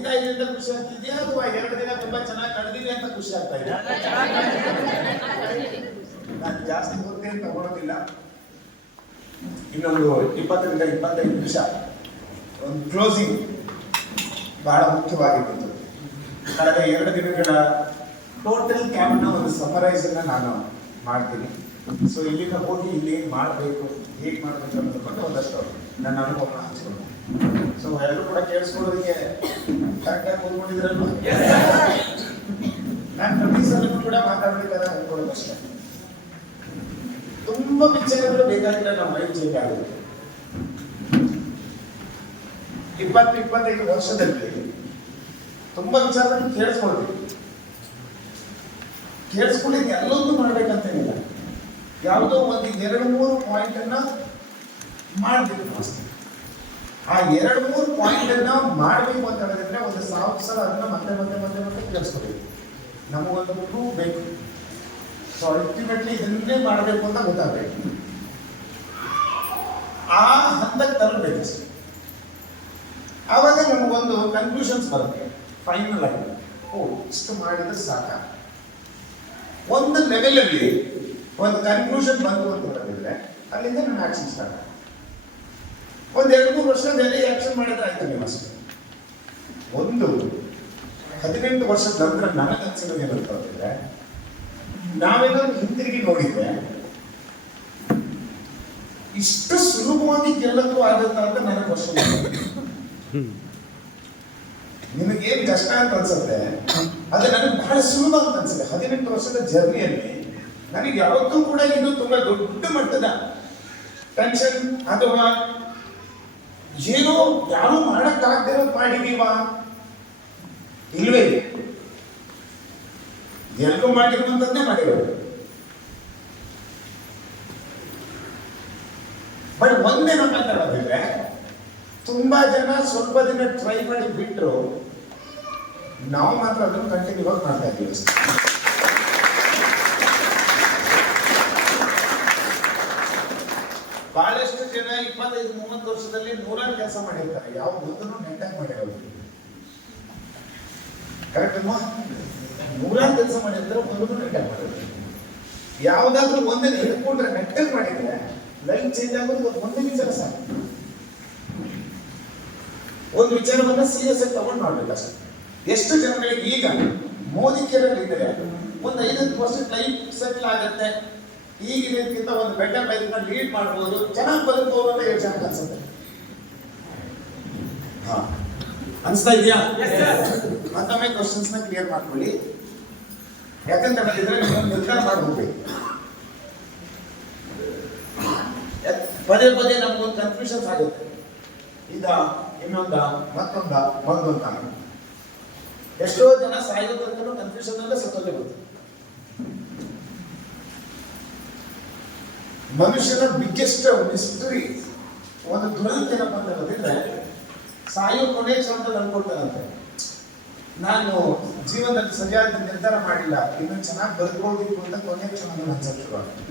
ಹೊಡಿತಾ ಇದೆ ಅಂತ ಖುಷಿ ಆಗ್ತಿದ್ಯಾ ಅಥವಾ 2 ದಿನ ತುಂಬಾ ಚೆನ್ನಾಗಿ ಕಳೆದಿದೆ ಅಂತ ಖುಷಿ ಆಗ್ತಾ ಇದೆ? ನಾನು ಜಾಸ್ತಿ ಹೊತ್ತೇನು ತಗೊಳ್ಳೋದಿಲ್ಲ. ಇನ್ನೊಂದು 20ರಿಂದ 25 ನಿಮಿಷ ಒಂದು ಕ್ಲೋಸಿಂಗ್ ಬಹಳ ಮುಖ್ಯವಾಗಿತ್ತು. ಕಳೆದ 2 ದಿನಗಳ ಟೋಟಲ್ ಕ್ಯಾಂಪ್ನ ಒಂದು ಸಮರೈಸ್ ಅನ್ನ ನಾನು ಮಾಡ್ತೀನಿ. ಸೊ ಇಲ್ಲಿಂದ ಹೋಗಿ ಇಲ್ಲಿ ಮಾಡಬೇಕು, ಹೇಗೆ ಮಾಡಬೇಕು ಅನ್ನೋದ್ರ ಬಗ್ಗೆ ಒಂದಷ್ಟು ನನ್ನ ಅನುಭವನ ಹಂಚ್ಕೊಂಡು, ಸೊ ಎಲ್ಲರೂ ಕೂಡ ಕೇಳಿಸ್ಕೊಳ್ಳೋದಕ್ಕೆ ಕರೆಕ್ಟಾಗಿ ಕೂತ್ಕೊಂಡಿದ್ರಲ್ವ? ನಾನು ಪ್ರತಿ ಸಲೂ ಕೂಡ ಮಾತಾಡ್ಬೇಕಾದ್ರೆ ಅನ್ಕೊಳ್ಳೋದು ಅಷ್ಟೇ. ತುಂಬಾ ವಿಚಾರಗಳು ಬೇಕಾಗಿಲ್ಲ, ನಮ್ಮ ಮೈಂಡ್ ಚೇಂಜ್ ಆಗುತ್ತೆ. 20-25 ವರ್ಷದಲ್ಲಿ ತುಂಬಾ ವಿಚಾರಗಳನ್ನು ಕೇಳಿಸ್ಕೊಳ್ತೀವಿ. ಕೇಳಿಸ್ಕೊಳ್ಳಿಕ್ಕೆ ಎಲ್ಲೊಂದು ಮಾಡ್ಬೇಕಂತೇನಿಲ್ಲ, ಯಾವುದೋ ಒಂದು 2-3 ಪಾಯಿಂಟ್ ಅನ್ನ ಮಾಡ್ಬೇಕು ಅಷ್ಟೇ. ಆ 2-3 ಪಾಯಿಂಟ್ ಅನ್ನ ಮಾಡ್ಬೇಕು ಅಂತ ಹೇಳಿದ್ರೆ 1,000 ಸಲ ಅದನ್ನ ಮತ್ತೆ ಮತ್ತೆ ಮತ್ತೆ ಮತ್ತೆ ಕೇಳಿಸ್ಕೊಬೇಕು. ನಮಗೊಂದು ಪ್ರೂವ್ ಬೇಕು. ಸೊ ಅಲ್ಟಿಮೇಟ್ಲಿ ಇದನ್ನೇ ಮಾಡಬೇಕು ಅಂತ ಗೊತ್ತಾಗಬೇಕು. ಆ ಹಂತಕ್ಕೆ ತಲುಪಬೇಕು ಅಷ್ಟೇ. ಆವಾಗ ನಮಗೊಂದು ಕನ್ಕ್ಲೂಷನ್ಸ್ ಬರುತ್ತೆ. ಫೈನಲ್ ಆಗಿ ಇಷ್ಟು ಮಾಡಿದ್ರೆ ಸಾಕ. ಒಂದು ಲೆವೆಲಲ್ಲಿ ಒಂದು ಕನ್ಕ್ಲೂಷನ್ ಬಂತು ಅಂತ ಹೇಳಿದ್ರೆ ಅಲ್ಲಿಂದ ನಾನು ಆಕ್ಷನ್ ಸ್ಟಾರ್ಟ್. ಒಂದು 2-3 ವರ್ಷದಲ್ಲಿ ಆಕ್ಷನ್ ಮಾಡಿದ್ರೆ ಆಯ್ತು ನೀವು ಅಷ್ಟೇ. ಒಂದು 18 ವರ್ಷದ ನಂತರ ನನಗೆ ಅನ್ಸಿರೋದು ಏನಂತ ಹೇಳಿದ್ರೆ, ನಾವೇನಾದ್ರು ಹಿಂತಿರುಗಿ ನೋಡಿದ್ರೆ ಇಷ್ಟು ಸುಲಭವಾಗಿ ಗೆಲ್ಲಕ್ಕೂ ಆಗುತ್ತಾ ಅಂತ ನನಗೆ ಕ್ವಶನ್. ನಿಮಗೇನು ಕಷ್ಟ ಅಂತ ಅನ್ಸುತ್ತೆ ಅದು ನನಗೆ ಬಹಳ ಸುಲಭ ಅಂತ ಅನ್ಸುತ್ತೆ. 18 ವರ್ಷದ ಜರ್ನಿಯಲ್ಲಿ ನನಗೆ ಯಾವತ್ತೂ ಕೂಡ ಇದು ತುಂಬಾ ದೊಡ್ಡ ಮಟ್ಟದ ಟೆನ್ಷನ್ ಅಥವಾ ಏನೋ ಯಾರು ಮಾಡಕ್ಕಾಗದಿರೋದು ಮಾಡಿದೀವಾ? ಇಲ್ವೇ ಇಲ್ಲ. ಎಲ್ಲರೂ ಮಾಡಿರುವಂತದ್ದೇ ಮಾಡಿರೋದು. ಬಟ್ ಒಂದೇನೋ ಮಾತಾಡೋದಿದ್ರೆ, ತುಂಬಾ ಜನ ಸ್ವಲ್ಪ ದಿನ ಟ್ರೈ ಮಾಡಿ ಬಿಟ್ಟರು, ನಾವು ಮಾತ್ರ ಅದನ್ನು ಕಂಟಿನ್ಯೂ ಆಗಿ ಮಾಡ್ತಾ ಇದ್ದೀವಿ. ಬಹಳಷ್ಟು ಜನ 25-30 ವರ್ಷದಲ್ಲಿ 100 ಕೆಲಸ ಮಾಡಿರ್ತಾರೆ, ಯಾವ ಒಂದನ್ನು ನೆಟ್ಟಾಗಿ ಮಾಡಿರೋದು. ಕರೆಕ್ಟ್ ಅಲ್ವಾ? 100 ಕೆಲಸ ಮಾಡಿರ್ತಾರೆ, ಒಂದನ್ನು ನೆಟ್ಟಾಗಿ ಮಾಡಿರೋದು. ಯಾವ್ದಾದ್ರು ಒಂದನ್ನು ಹಿಡ್ಕೊಂಡ್ರೆ ನೆಟ್ಟಾಗಿ ಮಾಡಿದ್ರೆ ಲೈಫ್ ಚೇಂಜ್ ಆಗೋದು ಒಂದೇ ವಿಚಾರ ಸಾಕು. ಒಂದು ವಿಚಾರವನ್ನ ಸೀರಿಯಸ್ ಆಗಿ ತಗೊಂಡು ಮಾಡ್ಬೇಕು ಅಷ್ಟೇ. ಎಷ್ಟು ಜನಗಳಿಗೆ ಈಗ ಮೋದಿ ಕೇರಳಿದ್ರೆ ಒಂದು 5 ವರ್ಷ ಲೈಫ್ ಸೆಟ್ಲ್ ಆಗತ್ತೆ, ಈಗಿನಕ್ಕಿಂತ ಒಂದು ಬೆಟರ್ ಲೈಫ್ ನ ಲೀಡ್ ಮಾಡ್ಬೋದು, ಚೆನ್ನಾಗಿ ಬದುಕಬಹುದು ಅಂತ ಯೋಚನೆ ಅನ್ಸುತ್ತೆ. ಅನ್ಸ್ತಾ ಇದೆಯಾ? ಮತ್ತೊಮ್ಮೆ ಕ್ವಶನ್ಸ್ ನ ಕ್ಲಿಯರ್ ಮಾಡ್ಕೊಳ್ಳಿ. ಯಾಕಂತ ಹೇಳಿದ್ರೆ ನೀವು ನಿರ್ಧಾರ ಮಾಡಿ ಹೋಗ್ಬೇಕು. ಪದೇ ಪದೇ ನಮ್ಗೊಂದು ಕನ್ಫ್ಯೂಷನ್ಸ್ ಆಗುತ್ತೆ. ಇನ್ನೊಂದ ಮತ್ತೊಂದ ಎಷ್ಟೋ ಜನ ಸಾಯೋದಕ್ಕೂ ಕನ್ಫ್ಯೂಷನ್ ಅಲ್ಲೇ ಸತ್ತೋದೇ ಗೊತ್ತು. ಮನುಷ್ಯನ ಬಿಗ್ಗೆಸ್ಟ್ ಮಿಸ್ಟರಿ, ಒಂದು ದುರಂತ ಏನಪ್ಪ ಅಂತ ಹೇಳಿದ್ರೆ, ಸಾಯೋ ಕೊನೆ ಕ್ಷಣದಲ್ಲಿ ಅನ್ಕೊಳ್ತಾರಂತೆ, ನಾನು ಜೀವನದಲ್ಲಿ ಸರಿಯಾದ ನಿರ್ಧಾರ ಮಾಡಿಲ್ಲ, ಇನ್ನು ಚೆನ್ನಾಗಿ ಬದುಕೋದಿತ್ತು ಅಂತ ಕೊನೆ ಕ್ಷಣದಲ್ಲಿ ಅನ್ಸಕ್ಕೆ ಶುರುವಾಗುತ್ತೆ.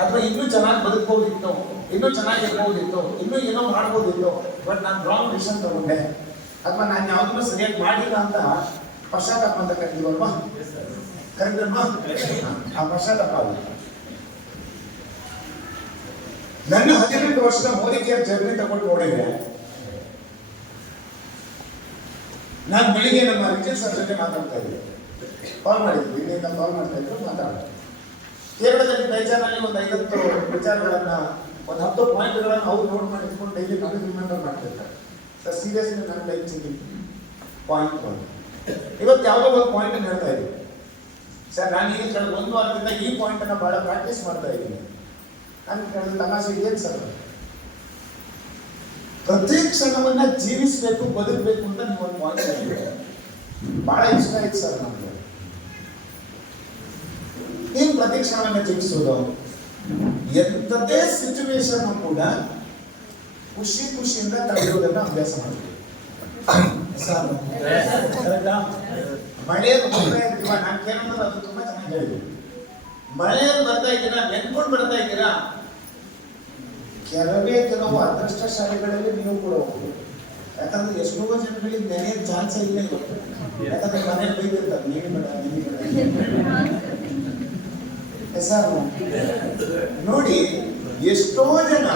ಅಥವಾ ಇನ್ನೂ ಚೆನ್ನಾಗಿ ಬದುಕಬಹುದಿತ್ತು, ಇನ್ನೂ ಚೆನ್ನಾಗಿರ್ಬಹುದಿತ್ತು, ಇನ್ನೂ ಏನೋ ಮಾಡ್ಬೋದಿತ್ತು, ಬಟ್ ನಾನು ರಾಂಗ್ ಡಿಸಿಷನ್ ತಗೊಂಡೆ, ಅಥವಾ ನಾನು ಯಾವ್ದನ್ನೂ ಸರಿಯಾಗಿ ಮಾಡಿಲ್ಲ ಅಂತ ಪಶ್ಚಾತ್ತಾಪ ಅಂತ ಕರಿತೀವಲ್ವಾ? ಕರೆಕ್ಟ್ ಅಲ್ವಾ? ಆ ಪಶ್ಚಾತ್ತಾಪ ಆಗುತ್ತೆ. ನನ್ನ 18 ವರ್ಷದ ಮೋದಿ ಕೇರ್ ಜರ್ನಿ ತಗೊಂಡು ನೋಡಿದ್ರೆ, ನಾನು ಬೆಳಿಗ್ಗೆ ನಮ್ಮ ರಿಜಿಲ್ ಸರ್ ಜೊತೆ ಮಾತಾಡ್ತಾ ಇದ್ದೆ, ಕಾಲ್ ಮಾಡಿದ್ವಿ, ಇಲ್ಲಿಂದ ಕಾಲ್ ಮಾಡ್ತಾ ಇದ್ರು, ಮಾತಾಡ್ತಾರೆ. ಕೇರಳದಲ್ಲಿ ಬೇಜಾರಲ್ಲಿ ಒಂದು 50 ವಿಚಾರಗಳನ್ನ, ಒಂದು 10 ಪಾಯಿಂಟ್ಗಳನ್ನು ಅವ್ರು ನೋಟ್ ಮಾಡಿ ಇಟ್ಕೊಂಡು ಡೈಲಿ ನನಗೆ ರಿಮೈಂಡರ್ ಮಾಡ್ತಿರ್ತಾರೆ. ಸರ್ ಸೀರಿಯಸ್ಲಿ ನನ್ನ ಲೈಫ್ ಚೇಂಜಿಂಗ್ ಪಾಯಿಂಟ್ ಬಂದು ಇವತ್ತು ಯಾವುದೋ ಒಂದು ಪಾಯಿಂಟ್ ಅನ್ನು ಹೇಳ್ತಾ ಇದ್ದೀನಿ ಸರ್. ನಾನು ಈಗ ಕಳೆದ 1 ವಾರದಿಂದ ಈ ಪಾಯಿಂಟ್ ಅನ್ನ ಬಹಳ ಪ್ರಾಕ್ಟೀಸ್ ಮಾಡ್ತಾ ಇದ್ದೀನಿ. ನಾನು ಕೇಳಿದ ತಮಾಷೆ ಏನು ಸರ್, ಪ್ರತಿ ಕ್ಷಣವನ್ನ ಜೀವಿಸಬೇಕು, ಬದುಕಬೇಕು ಅಂತ ನೀವು ಒಂದು ಪಾಯಿಂಟ್ ಹೇಳಿದ್ರೆ ಬಹಳ ಇಷ್ಟ ಆಯ್ತು ಸರ್ ನಮಗೆ. ಏನು ಪ್ರತಿ ಕ್ಷಣವನ್ನ ಜೀವಿಸೋದು? ಎಂಥದೇ ಸಿಚುವೇಶನ್ ಕೂಡ ಖುಷಿಯಿಂದ ತಡೆಯೋದನ್ನ ಅಭ್ಯಾಸ ಮಾಡಬೇಕು. ಮಳೆಯಲ್ಲಿ ಬರ್ತಾ ಇರ್ತೀವ, ನಾನು ಕೇಳೋದು ಅದು ತುಂಬಾ ಚೆನ್ನಾಗಿ ಹೇಳಿದ್ವಿ. ಮಳೆಯಲ್ಲಿ ಬರ್ತಾ ಇದ್ದೀರಾ, ನೆನ್ಕೊಂಡು ಬರ್ತಾ ಇದ್ದೀರಾ, ಕೆಲವು ಅದೃಷ್ಟಶಾಲಿಗಳಲ್ಲಿ ನೀವು ಕೂಡ ಹೋಗ್ಬೋದು. ಯಾಕಂದ್ರೆ ಎಷ್ಟೋ ಜನಗಳಿಗೆ ನೆನೆಯ ಚಾನ್ಸ್ ಇಲ್ಲ ಇವತ್ತು. ಯಾಕಂದ್ರೆ ಮನೇಲಿ ಬೈದಿರ್ತಾರೆ, ನೀನು ಹೆಸರು ನೋಡಿ. ಎಷ್ಟೋ ಜನ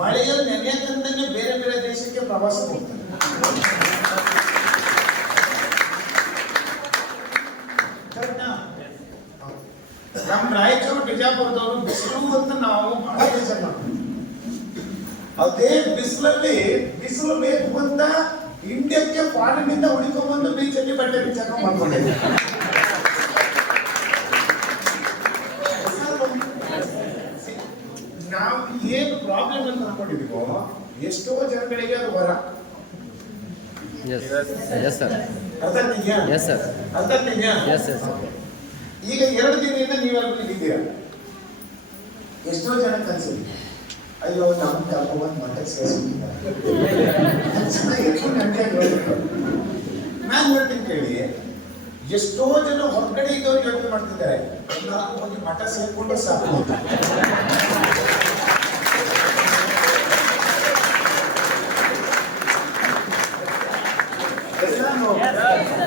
ಮಳೆಯಲ್ಲಿ ನೆನೆಯದಂತಾನೆ ಬೇರೆ ಬೇರೆ ದೇಶಕ್ಕೆ ಪ್ರವಾಸ ಹೋಗ್ತಾರೆ. ನಮ್ಮ ರಾಯಚೂರು ಬಿಜಾಪುರದವರು ಬಿಸಿಲು ಅಂತ ನಾವು ಬಹಳ ಬೇಜಾರು ಮಾಡ್ತೀವಿ. ಅದೇ ಬಿಸಿಲು ಬೇಕು ಅಂತ ಇಂಡಿಯಾಕ್ಕೆ ಫಾರಿನಿಂದ ಹುಡುಕೊಂಡ್ಬಂದು ಬೀಚಲ್ಲಿ ಬಟ್ಟೆ ಬಿಚ್ಚಾಕ ಮಾಡ್ಕೊಂಡಿದ್ದೀವಿ. ನಾವು ಏನು ಪ್ರಾಬ್ಲಮ್ ಅಂತ ಅನ್ಕೊಂಡಿದೀವೋ ಎಷ್ಟೋ ಜನಗಳಿಗೆ ಅದು ವರ. ಈಗ 2 ದಿನದಿಂದ ನೀವೆಲ್ಲರೂ ಇದ್ದೀರಾ. ಎಷ್ಟೋ ಜನ ಕನ್ಸಿದೆ, ಅಯ್ಯೋ ನಮ್ಮ ಕರ್ಕೊಂಡ್ಬಂದು ಮಠಕ್ಕೆ ಸೇರಿಸ್ಬಿಟ್ಟಿದ್ದಾರೆ. ನಾನು ಹೇಳ್ತೀನಿ ಕೇಳಿ, ಎಷ್ಟೋ ಜನ ಹೊರಗಡೆ ಇದ್ದವ್ರು ಯೋಚನೆ ಮಾಡ್ತಿದ್ದಾರೆ, ಹೋಗಿ ಮಠ ಸೇರ್ಕೊಂಡು ಸಾಕು.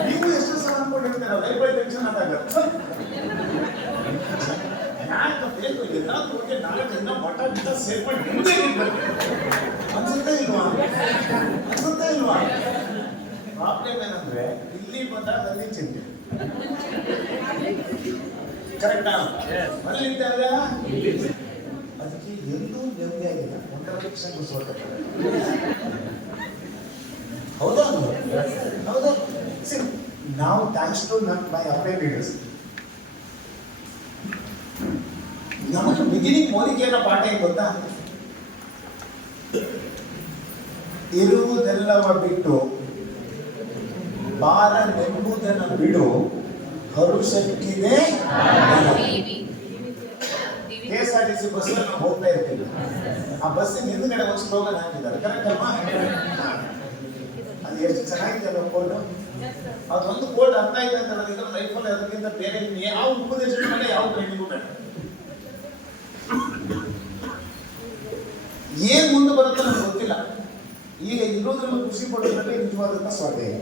ನೀವು ಎಷ್ಟು ಸಲ ಅನ್ಕೊಂಡಿರ್ತೀರ ಲೈಫ್ ಟೆನ್ಷನ್ ಆದಾಗ ಯಾಕೆ ಬೇಕು ಎಲ್ಲಾದ್ರೂ ಹೋಗಿ 4 ದಿನ ಮಠ ಬಿಟ್ಟ ಸೇರ್ಕೊಂಡು ಮುಂದೆ ಅನ್ಸುತ್ತೆ ಇಲ್ವಾ? ಪ್ರಾಬ್ಲಮ್ ಏನಂದ್ರೆ ಇಲ್ಲಿ ಬಂದಾಗ ಅಲ್ಲಿ ಚಿಂತೆ. ಕರೆಕ್ಟಾ? ಮನೆಯಲ್ಲಿದ್ದಾಗ ಅದಕ್ಕೆ ಎಂದೂ ನೆಮ್ಮದಿ ಆಗಿಲ್ಲ. 1.5 ಲಕ್ಷ ಹೌದಾ? ನಾವು thanks to my applied leaders, ನಮಗೆ ಬಿಗಿನಿಂಗ್ ಮೋದಿಕೆಯನ್ನ ಪಾಠ ಏನು ಗೊತ್ತಾ? ಇರುವುದೆಲ್ಲವ ಬಿಟ್ಟು ಬಾರನೆಂಬುದನ್ನು ಬಿಡು, ಹರುಷಕ್ಕಿದೆ. KSRTC ಬಸ್ ನಾವು ಹೋಗ್ತಾ ಇರ್ತೀವಿ, ಆ ಬಸ್ಸಿನ ಹಿಂದ್ಗಡೆ ಒಂದು ಸ್ಲೋಗನ್ ಹಾಕಿದ್ದಾರೆ. ಕರೆಕ್ಟ್ ಅಲ್ವಾ? ಅದು ಎಷ್ಟು ಚೆನ್ನಾಗಿದೆ ಅಲ್ಲ ಕೋಡ್. ಅದೊಂದು ಕೋಡ್ ಅರ್ಥ ಆಯ್ತು ಅಂತ ಹೇಳಿದ್ರೆ ಲೈಫಲ್ಲಿ ಅದಕ್ಕಿಂತ ಬೇರೆ ಯಾವ ಉಪದೇಶದ ಮೇಲೆ ಯಾವ ಟ್ರೈನಿಂಗು ಬೇಡ. ಏನ್ ಮುಂದೆ ಬರುತ್ತೆ ನನಗೆ ಗೊತ್ತಿಲ್ಲ. ಈಗ ಇರೋದ್ರಲ್ಲಿ ಖುಷಿ ಪಡೋದ್ರಲ್ಲಿ ನಿಜವಾದಂತ ಸ್ವಾರ್ಥ ಇದೆ.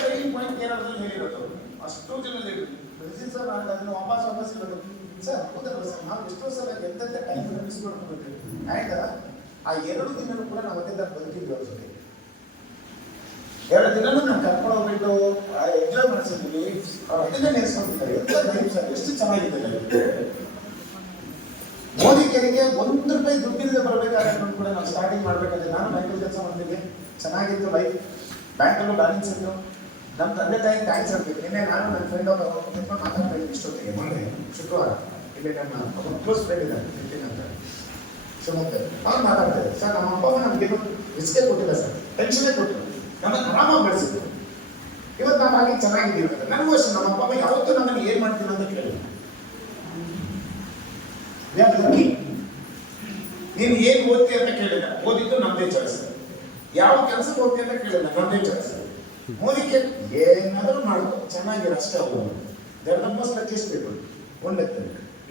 ಟ್ರೈನಿಂಗ್ ಪಾಯಿಂಟ್ ಏನಾದ್ರು ಹೇಳಿರೋದು ಅಷ್ಟು ಜನ ಸರ್ ಅದನ್ನು ವಾಪಸ್ ಇರೋದು ಸರ್. ಹೌದಲ್ಲ ಸರ್, ನಾವು ಎಷ್ಟೋ ಸಲ ಎಂತೆಂಥ ಟೈಮ್ ಮಿಸ್ ಮಾಡ್ಕೊಬೇಕು. ಆಯ್ತ ಆ 2 ದಿನನೂ ಕೂಡ ನಾವು ಅದೇ ಬದುಕಿದ್ವಿ ಅವ್ರ ಜೊತೆ. 2 ದಿನನೂ ನಾವು ಕರ್ಕೊಂಡು ಹೋಗ್ಬಿಟ್ಟು ಎಂಜಾಯ್ ಮಾಡಿಸಿದ್ವಿ. ಅದನ್ನೇ ನೆನೆಸ್ಕೊಳ್ತಿದ್ದಾರೆ. ಎಲ್ಲ ಲೈಫ್ ಸರ್ ಎಷ್ಟು ಚೆನ್ನಾಗಿದೆ. ಮೋದಿ ಕೆರೆಗೆ ₹1 ದುಡ್ಡಿಲ್ಲದೆ ಬರಬೇಕಾದ್ರೆ ಕೂಡ ನಾವು ಸ್ಟಾರ್ಟಿಂಗ್ ಮಾಡ್ಬೇಕಾದ್ರೆ ನಾನು ಬ್ಯಾಂಕಲ್ಲಿ ಕೆಲಸ ಮಾಡ್ತಿದ್ದೆ. ಚೆನ್ನಾಗಿತ್ತು ಲೈಫ್, ಬ್ಯಾಂಕಲ್ಲೂ ಬ್ಯಾಲೆನ್ಸ್ ಇತ್ತು. ನಮ್ಮ ತಂದೆ ತಾಯಿ ಥ್ಯಾಂಕ್ಸ್ ಹೇಳ್ತೀವಿ. ನಿನ್ನೆ ನಾನು ನನ್ನ ಫ್ರೆಂಡ್ ಅವರು ಮಾತಾಡ್ತಾ ಇದ್ದೀನಿ ಇಷ್ಟೊತ್ತಿಗೆ, ಮೊನ್ನೆ ಶುಕ್ರವಾರ. ಇಲ್ಲಿ ನಮ್ಮ ಕ್ಲೋಸ್ ಫ್ರೆಂಡ್ ಇದ್ದಾರೆ ಅಂತ ಸುಮತ್ತೆ, ಅವ್ರು ಮಾತಾಡ್ತಾರೆ. ಸರ್ ನಮ್ಮ ಅಪ್ಪ ನಮ್ಗೆ ರಿಸ್ಕೇ ಕೊಟ್ಟಿಲ್ಲ ಸರ್, ಟೆನ್ಷನ್ನೇ ಕೊಟ್ಟರು, ನಮ್ಮನ್ನು ಆರಾಮಾಗಿ ಬೆಳೆಸಿದ್ರು. ಇವತ್ತು ನಾವು ಹಾಗೆ ಚೆನ್ನಾಗಿದ್ದೀವಿ. ನನಗೂ ಅಷ್ಟೇ, ನಮ್ಮ ಅಪ್ಪ ಯಾವತ್ತೂ ನಮ್ಮನ್ನು ಏನು ಮಾಡ್ತೀವಿ ಅಂತ ಕೇಳಿದ್ರು. ನೀನು ಏನು ಓದ್ತಿ ಅಂತ ಕೇಳಿಲ್ಲ, ಓದಿದ್ದು ನಮ್ಮದೇ ಚಾಯ್ಸ್. ಯಾವ ಕೆಲಸಕ್ಕೆ ಹೋಗ್ತಿ ಅಂತ ಕೇಳಿಲ್ಲ, ನಮ್ಮದೇ ಚಾಯ್ಸ್. ಮೋದಿಗೆ ಏನಾದರೂ ಮಾಡ್ಕೊ, ಚೆನ್ನಾಗಿರೋ ಅಷ್ಟೇ. ಅವರು they're the most luckiest people. ಒಂದಕ್ಕೆ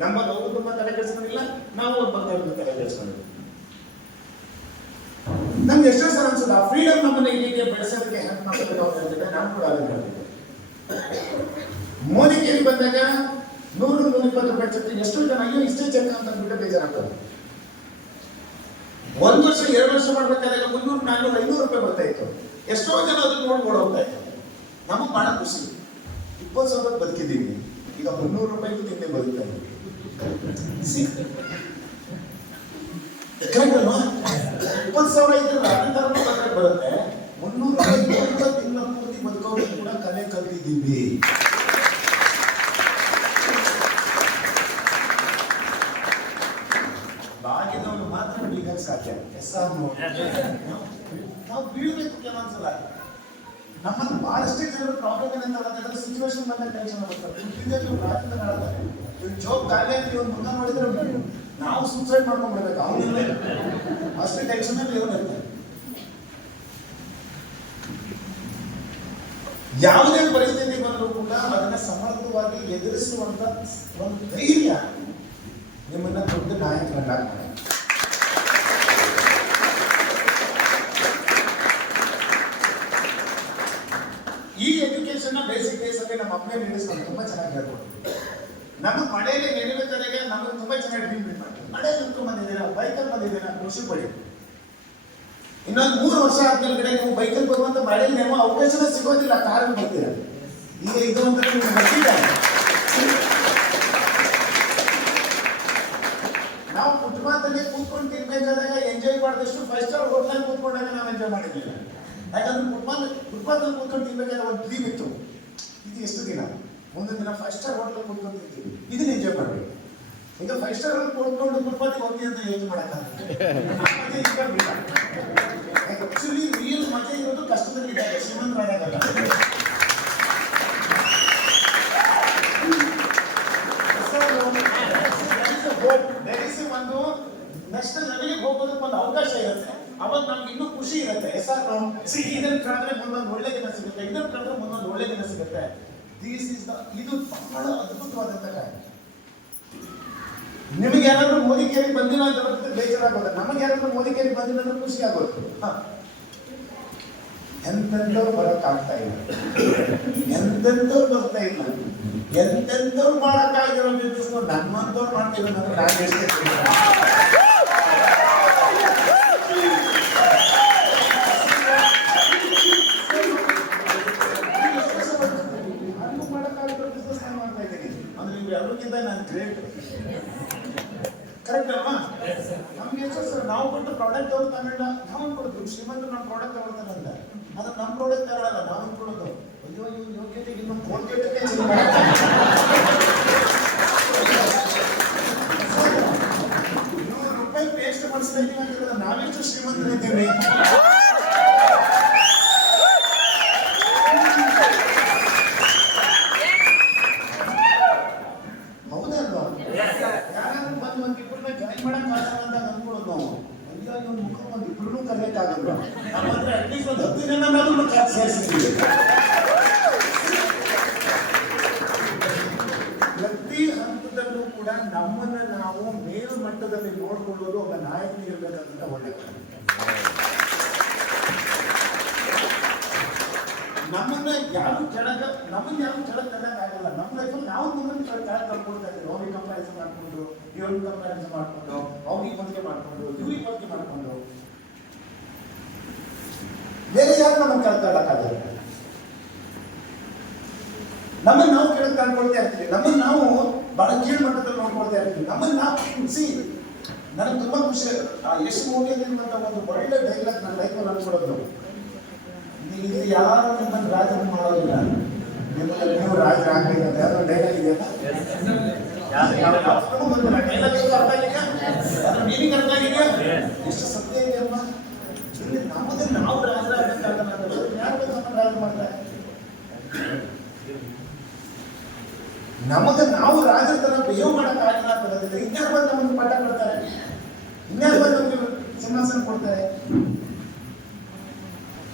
ನಮ್ಮಲ್ಲಿ ಅವರು ತುಂಬ ತಲೆ ಕೆಡಿಸ್ಕೊಂಡಿಲ್ಲ, ನಾವು ಅವ್ರ ಬಗ್ಗೆ ತಲೆ ಕೆಡಿಸ್ಕೊಂಡಿಲ್ಲ. ನಮ್ಗೆ ಎಷ್ಟೋ ಸಲ ಅನ್ಸುತ್ತೆ ಆ ಫ್ರೀಡಮ್ ನಮ್ಮನ್ನ ಇಲ್ಲಿಗೆ ಬೆಳೆಸೋದಕ್ಕೆ ಹೆಲ್ಪ್ ಮಾಡಬೇಕು ಅಂತ ಹೇಳ್ತಿದ್ದೆ. ನಾನು ಕೂಡ ಅದನ್ನು ಹೇಳ್ತಿದ್ದೆ. ಮೋದಿಕೇರಿ ಬಂದಾಗ ₹100-120 ಚಕ್ರ ಎಷ್ಟೋ ಜನ ಅಯ್ಯೋ ಇಷ್ಟೇ ಚಕ್ರ ಅಂತ ಅಂದ್ಬಿಟ್ಟು ಬೇಜಾರಾಗ್ತದೆ. 1 ವರ್ಷ 2 ವರ್ಷ ಮಾಡ್ಬೇಕಾದಾಗ ₹300-400-500 ಬರ್ತಾ ಇತ್ತು. ಎಷ್ಟೋ ಜನ ಅದನ್ನ ನೋಡ್ಕೊಂಡು ಹೋಗ್ತಾ ಇತ್ತು. ನಮಗೆ ಬಹಳ ಖುಷಿ. 20 ಸಾವಿರ ಬದುಕಿದ್ದೀವಿ, ಈಗ ₹300 ತಿಂದೆ ಬದುಕ್ತಾ ಇದ್ದೀವಿ. ಕರೆಕ್ಟ್ ಅಲ್ವಾ? 20 ಸಾವಿರ ಇದ್ರೆ ₹10,000 ಬರುತ್ತೆ. ₹300 ತಿಂಗಳ ಪೂರ್ತಿ ಬದುಕೋದು ಕೂಡ ಕಲೆ ಕಲ್ತಿದ್ದೀವಿ. ಬಾಗಿದವನು ಮಾತ್ರ ಬೀಗಕ್ಕೆ ಸಾಧ್ಯ. ನಾವು ಬೀಳ್ಬೇಕು ಕೆಲವೊಂದ್ಸಲ. ನಮ್ಮನ್ನು ಬಹಳಷ್ಟೇ ಜನರು ಪ್ರಾಬ್ಲಮ್ ಏನಂತ ಸಿಚುವೇಶನ್ ಬಂದಾಗ ಟೆನ್ಷನ್ ಬರ್ತಾರೆ. ಜೋಬ್ ಖಾಲಿ ಆಗಿ ಒಂದು ಮುನ್ನ ನೋಡಿದ್ರೆ ನಾವು ಸೂಸೈಡ್ ಮಾಡ್ಕೊಂಡ್ಬಿಡ್ಬೇಕು. ಅವನಿಲ್ಲ ಅಷ್ಟೇ ಟೆನ್ಷನ್ ಅಲ್ಲಿ ಇವ್ರು ಇರ್ತಾರೆ. ಯಾವುದೇ ಪರಿಸ್ಥಿತಿ ಬಂದರೂ ಕೂಡ ನಾವು ಅದನ್ನ ಸಮರ್ಥವಾಗಿ ಎದುರಿಸುವಂತ ಒಂದು ಧೈರ್ಯ ನಿಮ್ಮನ್ನ ದೊಡ್ಡ ನಾಯಕರನ್ನಾಗಿ ಮಾಡಿ. ಈ ಎಜುಕೇಶನ್ ಬೇಸಿಕ್ ಡೇಸ್ ಅಲ್ಲಿ ನಮ್ಮ ಅಪ್ಪನೇ ನಡೆಸ್ಕೊಂಡು ತುಂಬಾ ಚೆನ್ನಾಗಿ ಹೇಳ್ಕೊಡ್ತೀವಿ. ನಮಗೆ ಮಳೆಯಲ್ಲಿ ನೆನೆಬೇಕಾದ್ರೆ ನಮಗೆ ತುಂಬಾ ಚೆನ್ನಾಗಿ ಡ್ರೀಮ್ ಮಾಡ್ತೀವಿ. ಮಳೆ ನಿಂತ್ಕೊಂಡ್ ಬಂದಿದ್ದೀರಾ, ಬೈಕಲ್ಲಿ ಬಂದಿದ್ದೀರಾ, ಖುಷಿ ಪಡಿ. ಇನ್ನೊಂದು 3 ವರ್ಷ ಆದ್ಮೇಲೆ ನೀವು ಬೈಕಲ್ಲಿ ಬರುವಂತ ಮಳೆಯಲ್ಲಿ ನೆನೋ ಅವಕಾಶನೇ ಸಿಗೋದಿಲ್ಲ, ಕಾರಲ್ಲಿ ಬರ್ತೀರಾ. ಈಗ ಇದು ಅಂತ ನಿಮ್ಗೆ ಗೊತ್ತಿದ್ದಾರೆ. ನಾವು ಫುಟ್ಪಾತಲ್ಲಿ ಕೂತ್ಕೊಂಡು ತಿನ್ಬೇಕಾದಾಗ ಎಂಜಾಯ್ ಮಾಡಿದಷ್ಟು 5 ಸ್ಟಾರ್ ಹೋಟ್ಲಲ್ಲಿ ಕೂತ್ಕೊಂಡಾಗ ನಾವು ಎಂಜಾಯ್ ಮಾಡಿದ್ದಿಲ್ಲ. ಯಾಕಂದ್ರೆ ಫುಟ್ಪಾತಲ್ಲಿ ಕೂತ್ಕೊಂಡು ತಿನ್ಬೇಕಾದ್ರೆ ಒಂದು ಡ್ರೀಮ್ ಇತ್ತು. ಇದು ಎಷ್ಟು ದಿನ, ಒಂದೊಂದು ದಿನ 5 ಸ್ಟಾರ್ ಹೋಟ್ಲಲ್ಲಿ ಕೂತ್ಕೊಂಡು ತಿಂತೀವಿ, ಇದನ್ನ ಎಂಜಾಯ್ ಮಾಡಬೇಕು. ಈಗ 5 ಸ್ಟಾರ್ ಅಲ್ಲಿ ಕೂತ್ಕೊಂಡು ಫುಟ್ಪಾತಿಗೆ ಹೋಗ್ತೀವಿ ಅಂತ ಯೋಚನೆ ಮಾಡೋಕ್ಕಾಗಲ್ಲ. ಆಕ್ಚುಲಿ ರಿಯಲ್ ಮಜಾ ಇರೋದು ಕಷ್ಟದಲ್ಲಿದ್ದಾಗ, ಶ್ರೀಮಂತರಾದಾಗ. ಒಂದು ನೆಕ್ಸ್ಟ್ ಲೆವೆಲ್ಗೆ ಹೋಗೋದಕ್ಕೆ ಒಂದು ಅವಕಾಶ ಇರುತ್ತೆ. ಅವಾಗ ನಮ್ಗೆ ಇನ್ನೂ ಖುಷಿ ಇರುತ್ತೆ. ಇದನ್ನ ಕಳೆದ್ರೆ ಮುಂದೊಂದು ಒಳ್ಳೆ ದಿನ ಸಿಗುತ್ತೆ, ಇದನ್ನ ಕಳೆದ್ರೆ ಮುಂದೊಂದು ಒಳ್ಳೆ ದಿನ ಸಿಗುತ್ತೆ. ಇದು ಬಹಳ ಅದ್ಭುತವಾದಂತ ಕಾರ್ಯ. ನಿಮಗೆ ಯಾರಾದ್ರೂ ಮೋದಿ ಕೇರಿ ಬಂದಿಲ್ಲ ಅಂತ ಬರ್ತದೆ ಬೇಜಾರಾಗೋದು, ನಮಗೆ ಯಾರಾದ್ರೂ ಮೋದಿ ಕೇರಿ ಬಂದಿಲ್ಲ ಅಂದ್ರೆ ಖುಷಿ ಆಗೋದು. ಎಂತೆಂಥವ್ರು ಬರೋಕ್ಕಾಗ್ತಾ ಇಲ್ಲ, ಎಂತೆಂಥವ್ರು ಬರ್ತಾ ಇಲ್ಲ, ಎಂತೆಂಥವ್ರು ಮಾಡಕ್ಕಾಗಿರೋ ಬಿಸ್ನೆಸ್ ನಮ್ಮಂತವ್ರು ಮಾಡ್ತಿರೋ ನಮ್ಗೆ ನಾನು ಎಷ್ಟೇ ಮಾಡಕ್ಕಾಗಿರೋ ಬಿಸ್ನೆಸ್ ನಾನು ಮಾಡ್ತಾ ಇದ್ದೀನಿ ಅಂದ್ರೆ ನೀವು ಎಲ್ಲರಿಗಿಂತ ನಾನು ಗ್ರೇಟ್. ಕರೆಕ್ಟ್ ಅಲ್ವಾ? ನಮ್ಗೆ ಎಷ್ಟು ಸರ್ ನಾವು ಕೊಟ್ಟು ಪ್ರಾಡಕ್ಟ್ ಅವ್ರು ತಗೊಂಡ ನಾವು ಅನ್ಕೊಡ್ತೀವಿ ಶ್ರೀಮಂತರು ನಮ್ಮ ಪ್ರಾಡಕ್ಟ್ ತಗೊಳ್ತಾರೆ ಅಂತ. ಅದು ನಮ್ಮ ಪ್ರಾಡಕ್ಟ್ ತಗೊಳ್ಳಲ್ಲ, ನಾವು ಅನ್ಕೊಳ್ಳೋದು ಅಯ್ಯೋ ಇವ್ರ ಯೋಗ್ಯತೆಗೆ ಇನ್ನೊಂದು ಕೋಲ್ಗೇಟ್ಗೆ ₹100 ಪೇಸ್ಟ್ ಮಾಡಿಸ್ಬೇಕು ಅಂತ ನಾವೆಷ್ಟು ಶ್ರೀಮಂತರಿದ್ದೀವಿ. ಹೌದಲ್ವಾ? ಯಾರಾದ್ರೂ ಬಂದು ಒಂದು ಇಬ್ಬರನ್ನ ಜಾಯಿನ್ ಮಾಡಕ್ ಆಗಲ್ಲ ಅಂತ ಅನ್ಕೊಳ್ಳೋದು ನಾವು. ಅಯ್ಯೋ ಇವನ್ ಮುಖ ಒಂದು ಇಬ್ಬರನ್ನೂ ಕರೆಯಕ್ ಆಗಲ್ಲ. ನಮ್ಮ ಹತ್ರ ಅಟ್ಲೀಸ್ಟ್ ಒಂದು 10 ಜನನಾದ್ರೂ ಸೇರಿಸ್ತೀವಿ. ಪ್ರತಿ ಹಂತದಲ್ಲೂ ಕೂಡ ನಮ್ಮನ್ನ ನಾವು ಮೇಲ್ಮಟ್ಟದಲ್ಲಿ ನೋಡ್ಕೊಳ್ಳೋದು ಒಬ್ಬ ನಾಯಕನಿಗೆ ಇರಬೇಕಂತ ಒಳ್ಳೆ. ನಮ್ಮನ್ನ ಯಾರು ಕೆಳಗೆ ತರಕ್ಕಾಗಲ್ಲ. ನಮ್ಮ ಲೈಫಲ್ಲಿ ನಾವು ನಮ್ಮನ್ನು ಕೆಳಗೆ ತರ್ಕೊಳ್ತಾ ಇದ್ದೀವಿ. ಅವ್ರಿಗೆ ಕಂಪ್ಯಾರಿಸನ್ ಮಾಡ್ಕೊಂಡು, ಇವ್ರಿಗೆ ಕಂಪ್ಯಾರಿಸನ್ ಮಾಡ್ಕೊಂಡು, ಅವ್ರಿಗೆ ಹೊಂದಿಕೆ ಮಾಡ್ಕೊಂಡು, ಇವ್ರಿಗೆ ಹೊಂದಿಕೆ ಮಾಡ್ಕೊಂಡು ಬೇರೆ ಯಾರು ನಮ್ಮನ್ನು ಕೆಳಗೆ ತರಕ್ಕಾಗಲ್ಲ. ನಮ್ಮನ್ನು ನಾವು ಕೆಳಗೆ ತಂದ್ಕೊಳ್ತಾ ಇರ್ತೀವಿ, ನಮ್ಮನ್ನು ನಾವು ಬಹಳ ಕೀಳು ಮಟ್ಟದಲ್ಲಿ ನೋಡ್ಕೊಳ್ತಾ ಇರ್ತೀವಿ. ನಮ್ಮನ್ನು ನಾವು ನನಗೆ ತುಂಬಾ ಖುಷಿ. ಆ ಯಶ್ ಮೂವಿಯಲ್ಲಿರುವಂತ ಒಂದು ಒಳ್ಳೆ ಡೈಲಾಗ್ ನನ್ನ ಲೈಫಲ್ಲಿ ಅನ್ಕೊಡೋದು, ಇದು ಯಾರು ನಿಮ್ಮನ್ನು ರಾಜನ ಮಾಡೋದಿಲ್ಲ, ನಿಮ್ಮಲ್ಲಿ ನೀವು ರಾಜರ ಆಗ್ಬೇಕಂತ ಯಾವ್ದೋ ಡೈಲಾಗ್ ಇದೆಯಲ್ಲ, ಮೀನಿಂಗ್ ಅರ್ಥ ಆಗಿದೆಯಾ? ಎಷ್ಟು ಸತ್ಯ ಇದೆ ಅಮ್ಮ. ಇಲ್ಲಿ ನಮ್ಮದೇ ನಾವು ರಾಜರ ಆಗ್ಬೇಕಾಗಲ್ಲ, ಯಾರು ನಮ್ಮನ್ನು ರಾಜ ಮಾಡ್ತಾರೆ? ನಮಗೆ ನಾವು ರಾಜರ ತರ ಬಿಹೇವ್ ಮಾಡಕ್ ಆಗಿಲ್ಲ ಅಂತಂದ್ರೆ ಇನ್ಯಾರು ಬಂದು ನಮಗೆ ಪಾಠ ಕೊಡ್ತಾರೆ, ಇನ್ಯಾರು ಬಂದು ನಮಗೆ ಸಿಂಹಾಸನ ಕೊಡ್ತಾರೆ?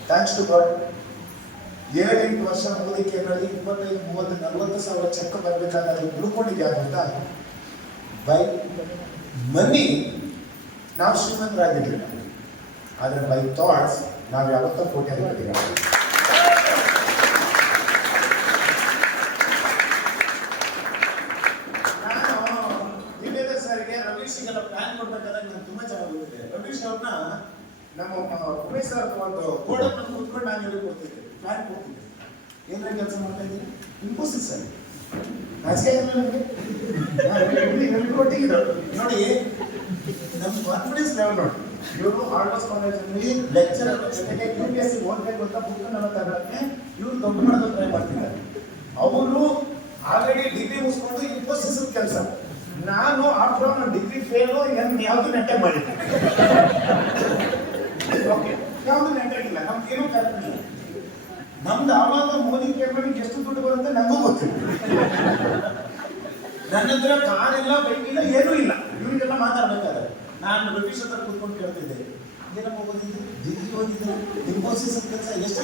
ಥ್ಯಾಂಕ್ಸ್ ಟು ಗಾಡ್ 7-8 ವರ್ಷ ಓದಿಕೆ ಮಾಡಿ 25, 30, 40 ಸಾವಿರ ಚೆಕ್ ಬರ್ಬೇಕಾದ್ರೆ ಅದು ಉಳ್ಕೊಂಡಿದ್ಯಾ ಗೊತ್ತಾ? ಬೈ ಮನಿ ನಾವು ಶ್ರೀಮಂತರಾಗಿರ್ಲಿಲ್ಲ, ಆದ್ರೆ ಬೈ ಥಾಟ್ಸ್ ನಾವು ಯಾವತ್ತೂ ಕೋಟ್ಯಾಧಿಪತಿಗಳು. ರವೀಶ್ಗೆಲ್ಲ ಪ್ಲಾನ್ ಕೊಡ್ಬೇಕಾದ್ರೆ ನನಗೆ ತುಂಬಾ ಚೆನ್ನಾಗಿ ಗೊತ್ತಿದೆ. ರವೀಶ್ ಅವ್ರನ್ನ ನಮ್ಮ ಉಮೇಶ್ ಸರ್ ಒಂದು ಗೋಡನ್ ಕೂತ್ಕೊಂಡು ನಾನು ಹೇಳಿ ಕೊಡ್ತಿದ್ದೆ, ಪ್ಲಾನ್ ಕೊಡ್ತಿದ್ದೆ. ಏನಾರ ಕೆಲಸ ಮಾಡ್ತಾ ಇದ್ದೀನಿ ಇನ್ಫೋಸಿಸ್ ಅಲ್ಲಿ ಹೇಳ್ಕೊಟ್ಟಿದ್ರು ನೋಡಿ. ನಮ್ಮ ಕಾನ್ಫಿಡೆನ್ಸ್ ಲೆವೆಲ್ ನೋಡಿ. ಇವರು ಆರ್ಟ್ಸ್ ಕಾಲೇಜಲ್ಲಿ ಲೆಕ್ಚರರ್ ಜೊತೆಗೆ UPSC ಓದ್ಬೇಕು ಅಂತ ಬುಕ್ ನನ್ನ ತಗೊಳಕ್ಕೆ ಇವ್ರು ದೊಡ್ಡ ಮಾಡೋದು ಟ್ರೈ ಮಾಡ್ತಿದ್ದಾರೆ. ಅವರು ಆಲ್ರೆಡಿ ಡಿಗ್ರಿ ಮುಗಿಸ್ಕೊಂಡು ಇನ್ಫೋಸಿಸ್ ಕೆಲಸ. ನಾನು ಆಫ್ಟರ್ ಆಲ್ ಡಿಗ್ರಿ ಫೇಲು ಯಾವುದು ನೆಟ್ಟೆ ಮಾಡಿದ್ದೆ. ಯಾವುದು ನೆಟ್ಟಾಗಿಲ್ಲ, ನಮ್ದು ಏನೂ ಕರೆಕ್ಟ್ ಇಲ್ಲ. ನಮ್ದು ಆವಾಗ ಮೋದಿ ಕೇಳ್ಕೊಂಡು ಎಷ್ಟು ದುಡ್ಡು ಬರುತ್ತೆ ನನಗೂ ಗೊತ್ತಿಲ್ಲ. ನನ್ನ ಹತ್ರ ಕಾರ್ ಇಲ್ಲ, ಬೈಕ್ ಇಲ್ಲ, ಏನೂ ಇಲ್ಲ. ಇವರಿಗೆಲ್ಲ ಮಾತಾಡ್ಬೇಕಾದ್ರೆ ನಾನು ಬ್ರಿಟಿಷ್ ಹತ್ರ ಕೂತ್ಕೊಂಡು ಕೇಳ್ತಿದ್ದೆ, ಏನಪ್ಪ ಓದಿದ್ದೆ, ಡಿಗ್ರಿ ಓದಿದ್ದೆ, ಇನ್ಫೋಸಿಸ್ ಕೆಲಸ ಎಷ್ಟು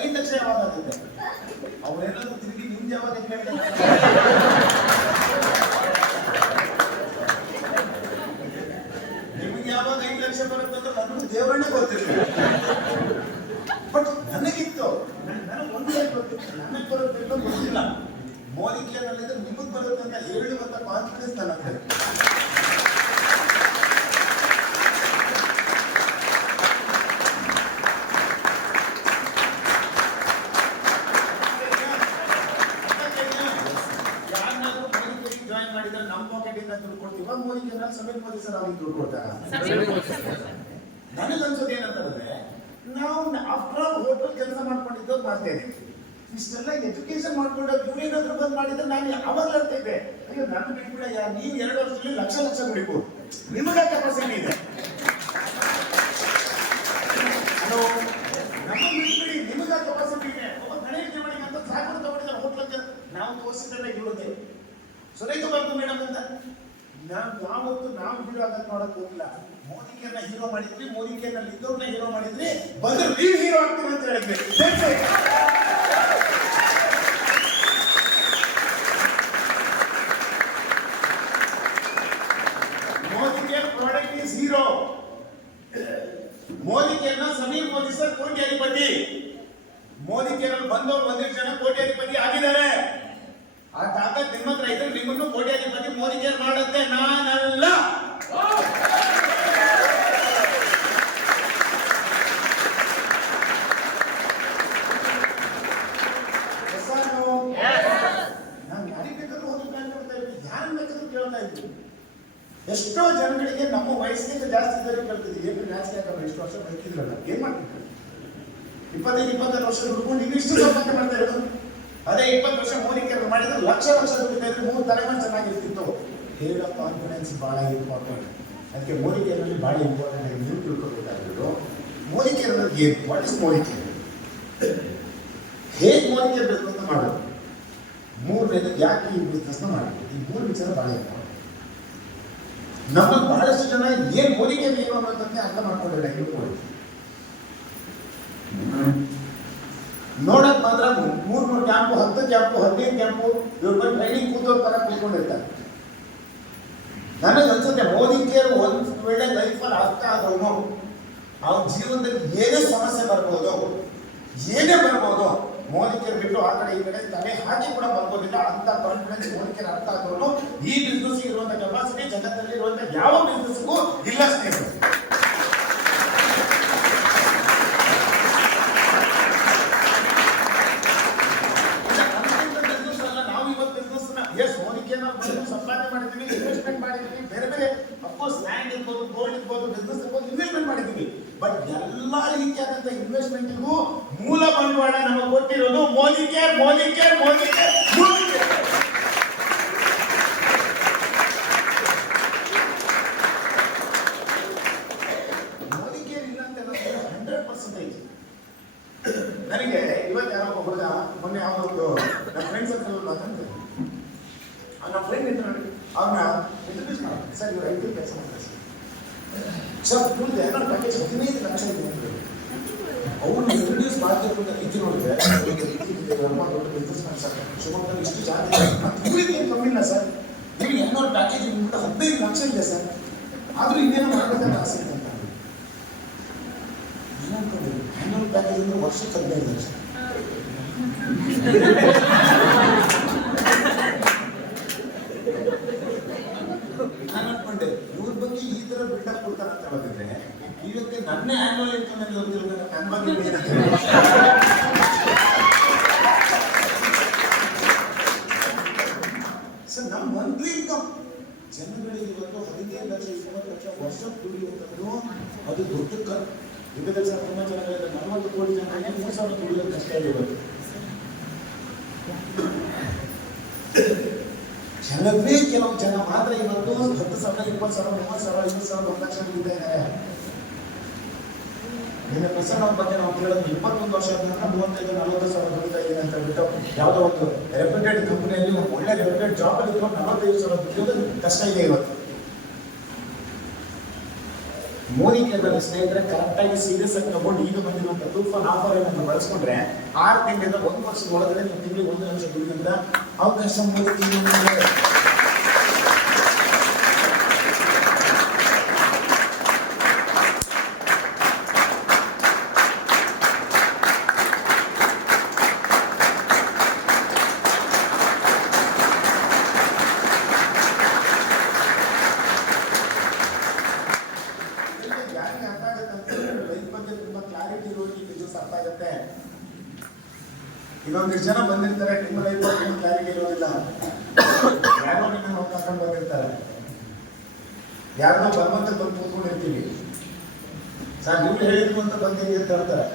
5 ಲಕ್ಷ ಯಾವಾಗ ಆಗುತ್ತೆ? ಅವ್ರೇನಾದ್ರು ತಿರುಗಿ ನಿಮ್ದು ಯಾವಾಗ ಕೇಳ್ತಾರೆ? ನಿಮ್ಗೆ ಯಾವಾಗ 5 ಲಕ್ಷ ಬರುತ್ತೆ ಅಂತ ನನಗೂ ದೇವರನ್ನೇ ಗೊತ್ತಿರಲಿಲ್ಲ. ಬಟ್ ನನಗಿತ್ತು, ನನಗೆ ಒಂದೇ ಗೊತ್ತಿತ್ತು, ನನಗೆ ಬರುತ್ತೆ ಅಂತ ಗೊತ್ತಿಲ್ಲ. ಮೋದಿ ಕೇರಳಲ್ಲಿದ್ರೆ ನಿಮಗೆ ಬರುತ್ತೆ ಅಂತ ಹೇಳುವಂತ ಕಾನ್ಫಿಡೆನ್ಸ್ ನನಗೆ. ನನಗನ್ಸೋದು ಏನಂತಂದ್ರೆ, ನಾವು ಆಫ್ಟರ್ ಆಲ್ ಹೋಟೆಲ್ ಕೆಲಸ ಮಾಡ್ಕೊಂಡಿದ್ದು ಮಾಡ್ತಾ ಇದೀವಿ. ಇಷ್ಟೆಲ್ಲ ಎಜುಕೇಶನ್ ಮಾಡ್ಕೊಂಡು ಇವ್ರೇನಾದ್ರು ಬಂದ್ ಮಾಡಿದ್ರೆ ನಾನು ಅವಾಗ ಹೇಳ್ತಾ ಇದ್ದೆ, ಅಯ್ಯೋ ನಾನು ಬಿಟ್ಬಿಡ, ನೀವು 2 ವರ್ಷದಲ್ಲಿ ಲಕ್ಷ ದುಡಿಬಹುದು, ನಿಮಗ ಕೆಪಾಸಿಟಿ ಇದೆ. ನಮ್ಮ ಬಿಟ್ಬಿಡಿ, ನಿಮಗ ಕೆಪಾಸಿಟಿ ಇದೆ. ಒಬ್ಬ ಗಣೇಶ ಮಾಡಿ ಅಂತ ಸಾಕು ತಗೊಂಡಿದ್ದ ಹೋಟ್ಲಲ್ಲಿ ನಾವು ತೋರಿಸಿದ್ರೆ ಇವ್ರದ್ದೆ ಸುರೇಖ ಬರ್ತು ಮೇಡಮ್ ಅಂತ. ಯಾವತ್ತು ನಾವು ಹೀರೋ ಆಗಕ್ಕೆ ನೋಡಕ್ ಹೋಗಿಲ್ಲ. ಮೋದಿಕೆಯನ್ನ ಹೀರೋ ಮಾಡಿದ್ವಿ, ಮೋದಿಕೆಯಲ್ಲಿ ಇದ್ದವ್ರನ್ನ ಹೀರೋ ಮಾಡಿದ್ವಿ, ಬಂದ್ರೆ ನೀವು ಹೀರೋ ಆಗ್ತೀವಿ ಅಂತ ಹೇಳಿದ್ವಿ. Modicare product is hero. ಮೋದಿಕೇರ್ನ ಸಮೀರ್ ಮೋದಿ ಸರ್ ಕೋಟ್ಯಾಧಿಪತಿ. ಮೋದಿಕೇರಲ್ಲಿ ಬಂದವ್ರು 1 ಜನ ಕೋಟ್ಯಾಧಿಪತಿ ಆಗಿದ್ದಾರೆ. ಆ ತಾಕತ್ ನಿಮ್ಮ ಹತ್ರ ಇದ್ರೆ ನಿಮ್ಮನ್ನು ಕೋಟ್ಯಾಧಿಪತಿ ಮೋದಿ ಕೇರ್ ಮಾಡುತ್ತೆ, ನಾನಲ್ಲ. ನಾನು ಯಾರಿಗೆ ಬೇಕಾದ್ರೂ ಹೋಗಿ ಪ್ಲಾನ್ ಮಾಡ್ತಾ ಇದ್ವಿ, ಯಾರನ್ನ ಬೇಕಾದ್ರೂ ಕೇಳ್ತಾ ಇದ್ವಿ. ಎಷ್ಟೋ ಜನಗಳಿಗೆ ನಮ್ಮ ವಯಸ್ಸಿಗಿಂತ ಜಾಸ್ತಿ ಇದ್ದವ್ರಿಗೆ ಕೇಳ್ತಿದ್ವಿ, ಏನು ಜಾಸ್ತಿ ಯಾಕಂದ್ರೆ ಇಷ್ಟು ವರ್ಷ ಬದುಕಿದ್ರಲ್ಲ, ಏನ್ ಮಾಡ್ತಿದ್ರು? 25-26 ವರ್ಷ ದುಡ್ಕೊಂಡು ಇನ್ನಿಷ್ಟು ಸಂಪಾದನೆ ಮಾಡ್ತಾ ಇರೋದು. ಅದೇ 20 ವರ್ಷ ಮೋದಿ ಕೇರ್ ಮಾಡಿದ್ರೆ ಲಕ್ಷ ದುಡಿತಾ ಇದ್ರೆ 3 ತಲೆಮಾರು ಚೆನ್ನಾಗಿರ್ತಿತ್ತು. ಹೇಳೋ ಕಾನ್ಫಿಡೆನ್ಸ್ ಬಹಳ ಇಂಪಾರ್ಟೆಂಟ್. ಅದಕ್ಕೆ ಮೋದಿ ಕೇರಲ್ಲಿ ಬಹಳ ಇಂಪಾರ್ಟೆಂಟ್ ಆಗಿ ನೀವು ತಿಳ್ಕೊಬೇಕಾಗಿರೋದು, ಮೋದಿ ಕೇರಲ್ಲಿ ಏನು, ವಾಟ್ ಇಸ್ ಮೋದಿ ಕೇರ್, ಹೇಗೆ ಮೋದಿ ಕೇರ್ ಬಿಸ್ನೆಸ್ ಮಾಡೋದು, 3ನೇದು ಯಾಕೆ ಈ ಬಿಸ್ನೆಸ್ನ ಮಾಡಿದ್ರು. ಈ 3 ವಿಚಾರ ಬಹಳ ಇಂಪಾರ್ಟೆಂಟ್. ನಮ್ಮಲ್ಲಿ ಬಹಳಷ್ಟು ಜನ ಏನ್ ಮೋದಿ ಕೇರ್ ಏನು ಅನ್ನೋದನ್ನೇ ಅರ್ಥ ಮಾಡ್ಕೊಂಡಿಲ್ಲ. ಇಟ್ಕೊಳ್ಳಿ, ನೋಡಕ್ ಮಾತ್ರ 3 ಕ್ಯಾಂಪು, 10 ಕ್ಯಾಂಪು, 15 ಕ್ಯಾಂಪು, ಇವ್ರು ಬಂದು ಟ್ರೈನಿಂಗ್ ಕೂತೋರ್ ತರ ಕೂತ್ಕೊಂಡಿರ್ತಾರೆ. ನನಗೆ ಅನ್ಸುತ್ತೆ ಮೋದಿ ಕೇರ್ ಒಂದ್ ವೇಳೆ ಲೈಫಲ್ಲಿ ಅರ್ಥ ಆದವನು ಅವನ ಜೀವನದಲ್ಲಿ ಏನೇ ಸಮಸ್ಯೆ ಬರ್ಬೋದು, ಏನೇ ಬರ್ಬೋದು, ಮೋದಿ ಕೇರ್ ಬಿಟ್ಟು ಆ ಕಡೆ ಈ ಕಡೆ ತಲೆ ಹಾಕಿ ಕೂಡ ಬರ್ಬೋದಿಲ್ಲ. ಅಂತ ಕಾನ್ಫಿಡೆನ್ಸ್ ಮೋದಿ ಕೇರ್ ಅರ್ಥ ಆದವನು ಈ ಬಿಸ್ನೆಸ್ ಇರುವಂತ ಕೆಪಾಸಿಟಿ ಜಗತ್ತಲ್ಲಿ ಇರುವಂತ ಯಾವ ಬಿಸ್ನೆಸ್ಗೂ ಇಲ್ಲ ಸ್ನೇಹಿತರೆ. ಸಂಪಾದನೆ ಮಾಡಿದ್ವಿ, ಇನ್ವೆಸ್ಟ್ಮೆಂಟ್ ಮಾಡಿದ್ವಿ, ಬೇರೆ ಬೇರೆ ಅಫ್ಕೋರ್ಸ್ ಲ್ಯಾಂಡ್ ಇರ್ಬೋದು, ಗೋಲ್ಡ್ ಇರ್ಬೋದು, ಬಿಸ್ನೆಸ್ ಇರ್ಬೋದು, ಇನ್ವೆಸ್ಟ್ಮೆಂಟ್ ಮಾಡಿದ್ವಿ. ಬಟ್ ಎಲ್ಲಾ ರೀತಿಯಾದಂತ ಇನ್ವೆಸ್ಟ್ಮೆಂಟ್ಗೂ ಮೂಲ ಬಂಡವಾಳ ನಮಗೆ ಕೊಟ್ಟಿರೋದು Modi care, Modi care, Modi care, Modi care. Modi care ಇಲ್ಲ ಅಂತ 100%. ನನಗೆ ಇವತ್ತು ಯಾರೋ ಒಬ್ಬ ಹುಡುಗ ಮೊನ್ನೆ ಯಾವ್ದೊಂದು ನನ್ನ ಫ್ರೆಂಡ್ಸ್ ಹತ್ರ ಮಾತಾಡ್ತಾರೆ. ನಮ್ಮ ಫ್ರೆಂಡ್ ಇರ್ತಾನೆ, ಅವ್ರನ್ನ ಇಂಟ್ರೊಡ್ಯೂಸ್ ಮಾಡಿ, ಸರ್ ಇವರು IT ಕೆಲಸ ಮಾಡ್ತಾರೆ ಸರ್, ನೋಡಿದೆ ನನ್ನ ಪ್ಯಾಕೇಜ್ 15 ಲಕ್ಷ ಇದೆ ಅಂತ. ಅವ್ರನ್ನ ಇಂಟ್ರೊಡ್ಯೂಸ್ ಮಾಡ್ತಿರ್ಬೇಕು ರೀತಿ ನೋಡಿದ್ರೆ ಬಿಸ್ನೆಸ್ ಮ್ಯಾನ್ ಸರ್, ಶಿವಮೊಗ್ಗದಲ್ಲಿ ಇಷ್ಟು ಜಾಗ ಇವ್ರಿಗೆ ಏನು ಕಮ್ಮಿ ಇಲ್ಲ ಸರ್, ನಿಮಗೆ ಏನೋ ಪ್ಯಾಕೇಜ್ ಬಿಟ್ಟು 15 ಲಕ್ಷ ಇದೆ ಸರ್, ಆದರೂ ಇನ್ನೇನೋ ಮಾಡಬೇಕಂತ ಆಸೆ ಇದೆ ಅಂತ. ಆ್ಯನ್ಯುವಲ್ ಪ್ಯಾಕೇಜ್ ಅಂದ್ರೆ ವರ್ಷಕ್ಕೆ 15 ಲಕ್ಷ. ನಾನು ಅನ್ಕೊಂಡೆ ಇವ್ರ ಬಗ್ಗೆ ಈ ತರ ಬಿಲ್ಡಪ್ ಕೊಡ್ತಾರಂತ ಹೇಳಿದ್ರೆ ಇವಕ್ಕೆ ನನ್ನ ಆನ್ಯುವಲ್ ಇನ್ಕಮ್ ಅಲ್ಲಿ ಗೊತ್ತಿಲ್ಲ, ನನ್ನ ಬಗ್ಗೆ ಸರ್ ನಮ್ಮ ಮಂತ್ಲಿ ಇನ್ಕಮ್ ಜನಗಳಿಗೆ ಇವತ್ತು 15 ಲಕ್ಷ 20 ಲಕ್ಷ ವರ್ಷ ದುಡಿಯುವಂಥದ್ದು ಅದು ದೊಡ್ಡ ಯುಗದಲ್ಲಿ ಸರ್ ತುಂಬ ಜನಗಳಿದೆ. 40 ಕೋಟಿ ಜನರಿಗೆ 3,000 ದುಡಿಯೋದು ಕಷ್ಟ ಇದೆ ಇವತ್ತು. ಜನವೇ ಕೆಲವು ಜನ ಮಾತ್ರ ಇವತ್ತು 10,000 20,000 30,000 50,000 1 ಲಕ್ಷ ದುಡಿತಾ ಇದ್ದಾರೆ. ನಿನ್ನ ಪ್ರಸನ್ನ ಬಗ್ಗೆ ನಾವು ಕೇಳೋದು 21 ವರ್ಷ ಆದ 35,000-40,000 ದುಡಿತಾ ಇದ್ದೀನಿ ಅಂತ ಹೇಳ್ಬಿಟ್ಟು ಯಾವುದೋ ಒಂದು ರೆಪ್ಯೂಟೆಡ್ ಕಂಪನಿಯಲ್ಲಿ ಒಳ್ಳೆ ರೆಪ್ಯೂಟೆಡ್ ಜಾಬ್ ಅಲ್ಲಿ ಇಟ್ಕೊಂಡು 45,000 ದುಡಿಯೋದು ಕಷ್ಟ ಇದೆ ಇವತ್ತು. ಮೋದಿ ಕೇಂದ್ರದ ಸ್ನೇಹಿತರೆ ಕರೆಕ್ಟಾಗಿ ಸೀರಿಯಸ್ ಆಗಿ ತಗೊಂಡು ಈಗ ಬಂದಿರುವಂಥ ಪ್ರೂಫ್ ಆನ್ ಆಫರ್ ಅನ್ನು ಬಳಸ್ಕೊಂಡ್ರೆ 6 ತಿಂಗಳಿಂದ 1 ವರ್ಷದ ಒಳಗಡೆ ನೀವು ತಿಂಗಳಿಗೆ 1 ಲಕ್ಷ ದುಡಿಯೋದ್ರ ಅವಕಾಶ ಮೂಡಿಸ್ತೀನಿ ನಿಮಗೆ. ಯಾರಿಗೆ ಅರ್ಥ ಆಗುತ್ತೆ ಅಂತ ಲೈಫ್ ಬಗ್ಗೆ ತುಂಬಾ ಕ್ಲಾರಿಟಿ ಇರೋರಿಗೆ ಬಿಸ್ನೆಸ್ ಅರ್ಥ ಆಗುತ್ತೆ. ಇನ್ನೊಂದಿಷ್ಟು ಜನ ಬಂದಿರ್ತಾರೆ ನಿಮ್ಮ ಲೈಫ್ ಬಗ್ಗೆ ಕ್ಲಾರಿಟಿ ಇರೋದಿಲ್ಲ, ಯಾರೋ ನಿಮ್ಮನ್ನು ಹೋಗ್ಕೊಂಡು ಬಂದಿರ್ತಾರೆ, ಯಾರನ್ನೋ ಬರುವಂತ ಬಂದು ಕೂತ್ಕೊಂಡಿರ್ತೀವಿ, ಸರ್ ನೀವು ಹೇಳಿದ್ರು ಅಂತ ಬಂದು ಅಂತ ಹೇಳ್ತಾರೆ.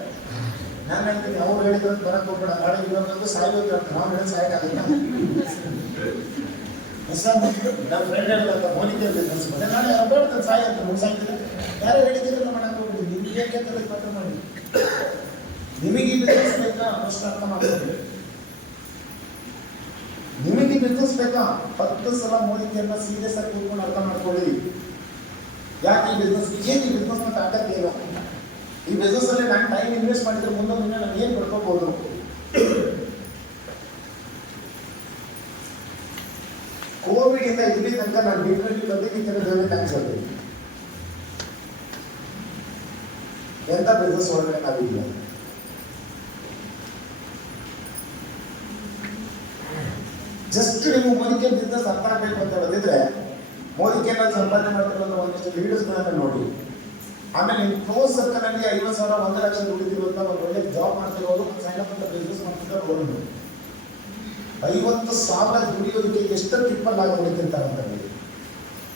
ನಾನು ಹೇಳ್ತೀನಿ ಅವ್ರು ಹೇಳಿದ್ರು ಅಂತ ಬರಕ್ ಹೋಗ್ಬೇಡ, ನಾಳೆ ಇರೋದು ಸಾಯ್ಬೇಕು ಅಂತ ನಾವು ಹೇಳಿ ಸಾಯಕ್ಕಾಗಲ್ಲ. ನಮ್ಮ ಫ್ರೆಂಡ್ ಹೇಳಿದಂತ ಮೋನಿಕೆ ಬಿಸ್ನೆಸ್ ಬಂದೆ ನಾಳೆ ಹೇಳ್ತಾರೆ ಸಾಯಿ ಅಂತ ಮುಗಿಸಾಯ್ತಿಲ್ಲ, ಯಾರೋ ಹೇಳಿದ್ದೀರಲ್ಲ ಮಾಡಕ್ಕೆ ಹೋಗ್ಬಿಟ್ಟು ನಿಮ್ಗೆ ಹೇಗೆ ಪತ್ರ ಮಾಡಿ ನಿಮಗೆ ಈ ಬಿಸ್ನೆಸ್ ಬೇಕಾ ಅಷ್ಟು ಅರ್ಥ ಮಾಡ್ಕೊಳ್ಳಿ. ನಿಮಗೆ ಈ ಬಿಸ್ನೆಸ್ ಬೇಕಾ 10 ಸಲ ಮೋದಿಕೆಯನ್ನ ಸೀರಿಯಸ್ ಆಗಿ ಕೂತ್ಕೊಂಡು ಅರ್ಥ ಮಾಡ್ಕೊಳ್ಳಿ. ಯಾಕೆ ಈ ಬಿಸ್ನೆಸ್ ಏನು, ಈ ಬಿಸ್ನೆಸ್ ನ ತಾಕತ್ ಏನು, ಈ ಬಿಸ್ನೆಸ್ ಅಲ್ಲಿ ನಾನು ಟೈಮ್ ಇನ್ವೆಸ್ಟ್ ಮಾಡಿದ್ರೆ ಮುಂದೊಂದು ದಿನ ನಾನು ಏನು ಪಡ್ಕೋಬಹುದು. ಕೋವಿಡ್ ಇಂದ ಇಲ್ಲಿ ತನಕ ನಾನು ಡಿಫ್ರೆಂಟ್ ಬಂದಿಗೆ ಥ್ಯಾಂಕ್ಸ್ ಹೇಳ್ತೀನಿ. ಎಂತ ಬಿಸ್ನೆಸ್ ಒಳಗಡೆ ನಾವಿಲ್ಲ. ಜಸ್ಟ್ ನೀವು ಮೋದಿಕೆ ಬಿಸ್ನೆಸ್ ಅರ್ಥ ಆಗಬೇಕು ಅಂತ ಹೇಳಿದ್ರೆ ಮೋದಿಕೆನ ಸಂಪಾದನೆ ಮಾಡ್ತಿರುವಂತ ಒಂದಿಷ್ಟು ಲೀಡರ್ಸ್ಗಳನ್ನ ನೋಡಿ, ಆಮೇಲೆ ನಿಮ್ಮ ಕ್ಲೋಸ್ ಸರ್ಕಲ್ ಅಲ್ಲಿ 50,000 1 ಲಕ್ಷ ದುಡಿದಿರುವಂತ ಒಂದು ಒಳ್ಳೆ ಜಾಬ್ ಮಾಡ್ತಿರೋರು, ಸಣ್ಣ ಪುಟ್ಟ ಬಿಸ್ನೆಸ್ ಮಾಡ್ತಿರೋರು 50,000 ದುಡಿಯೋದಕ್ಕೆ ಎಷ್ಟು ಟ್ರಿಪ್ಪಲ್ ಆಗಿ ಹೊಡಿತಿರ್ತಾರೆ.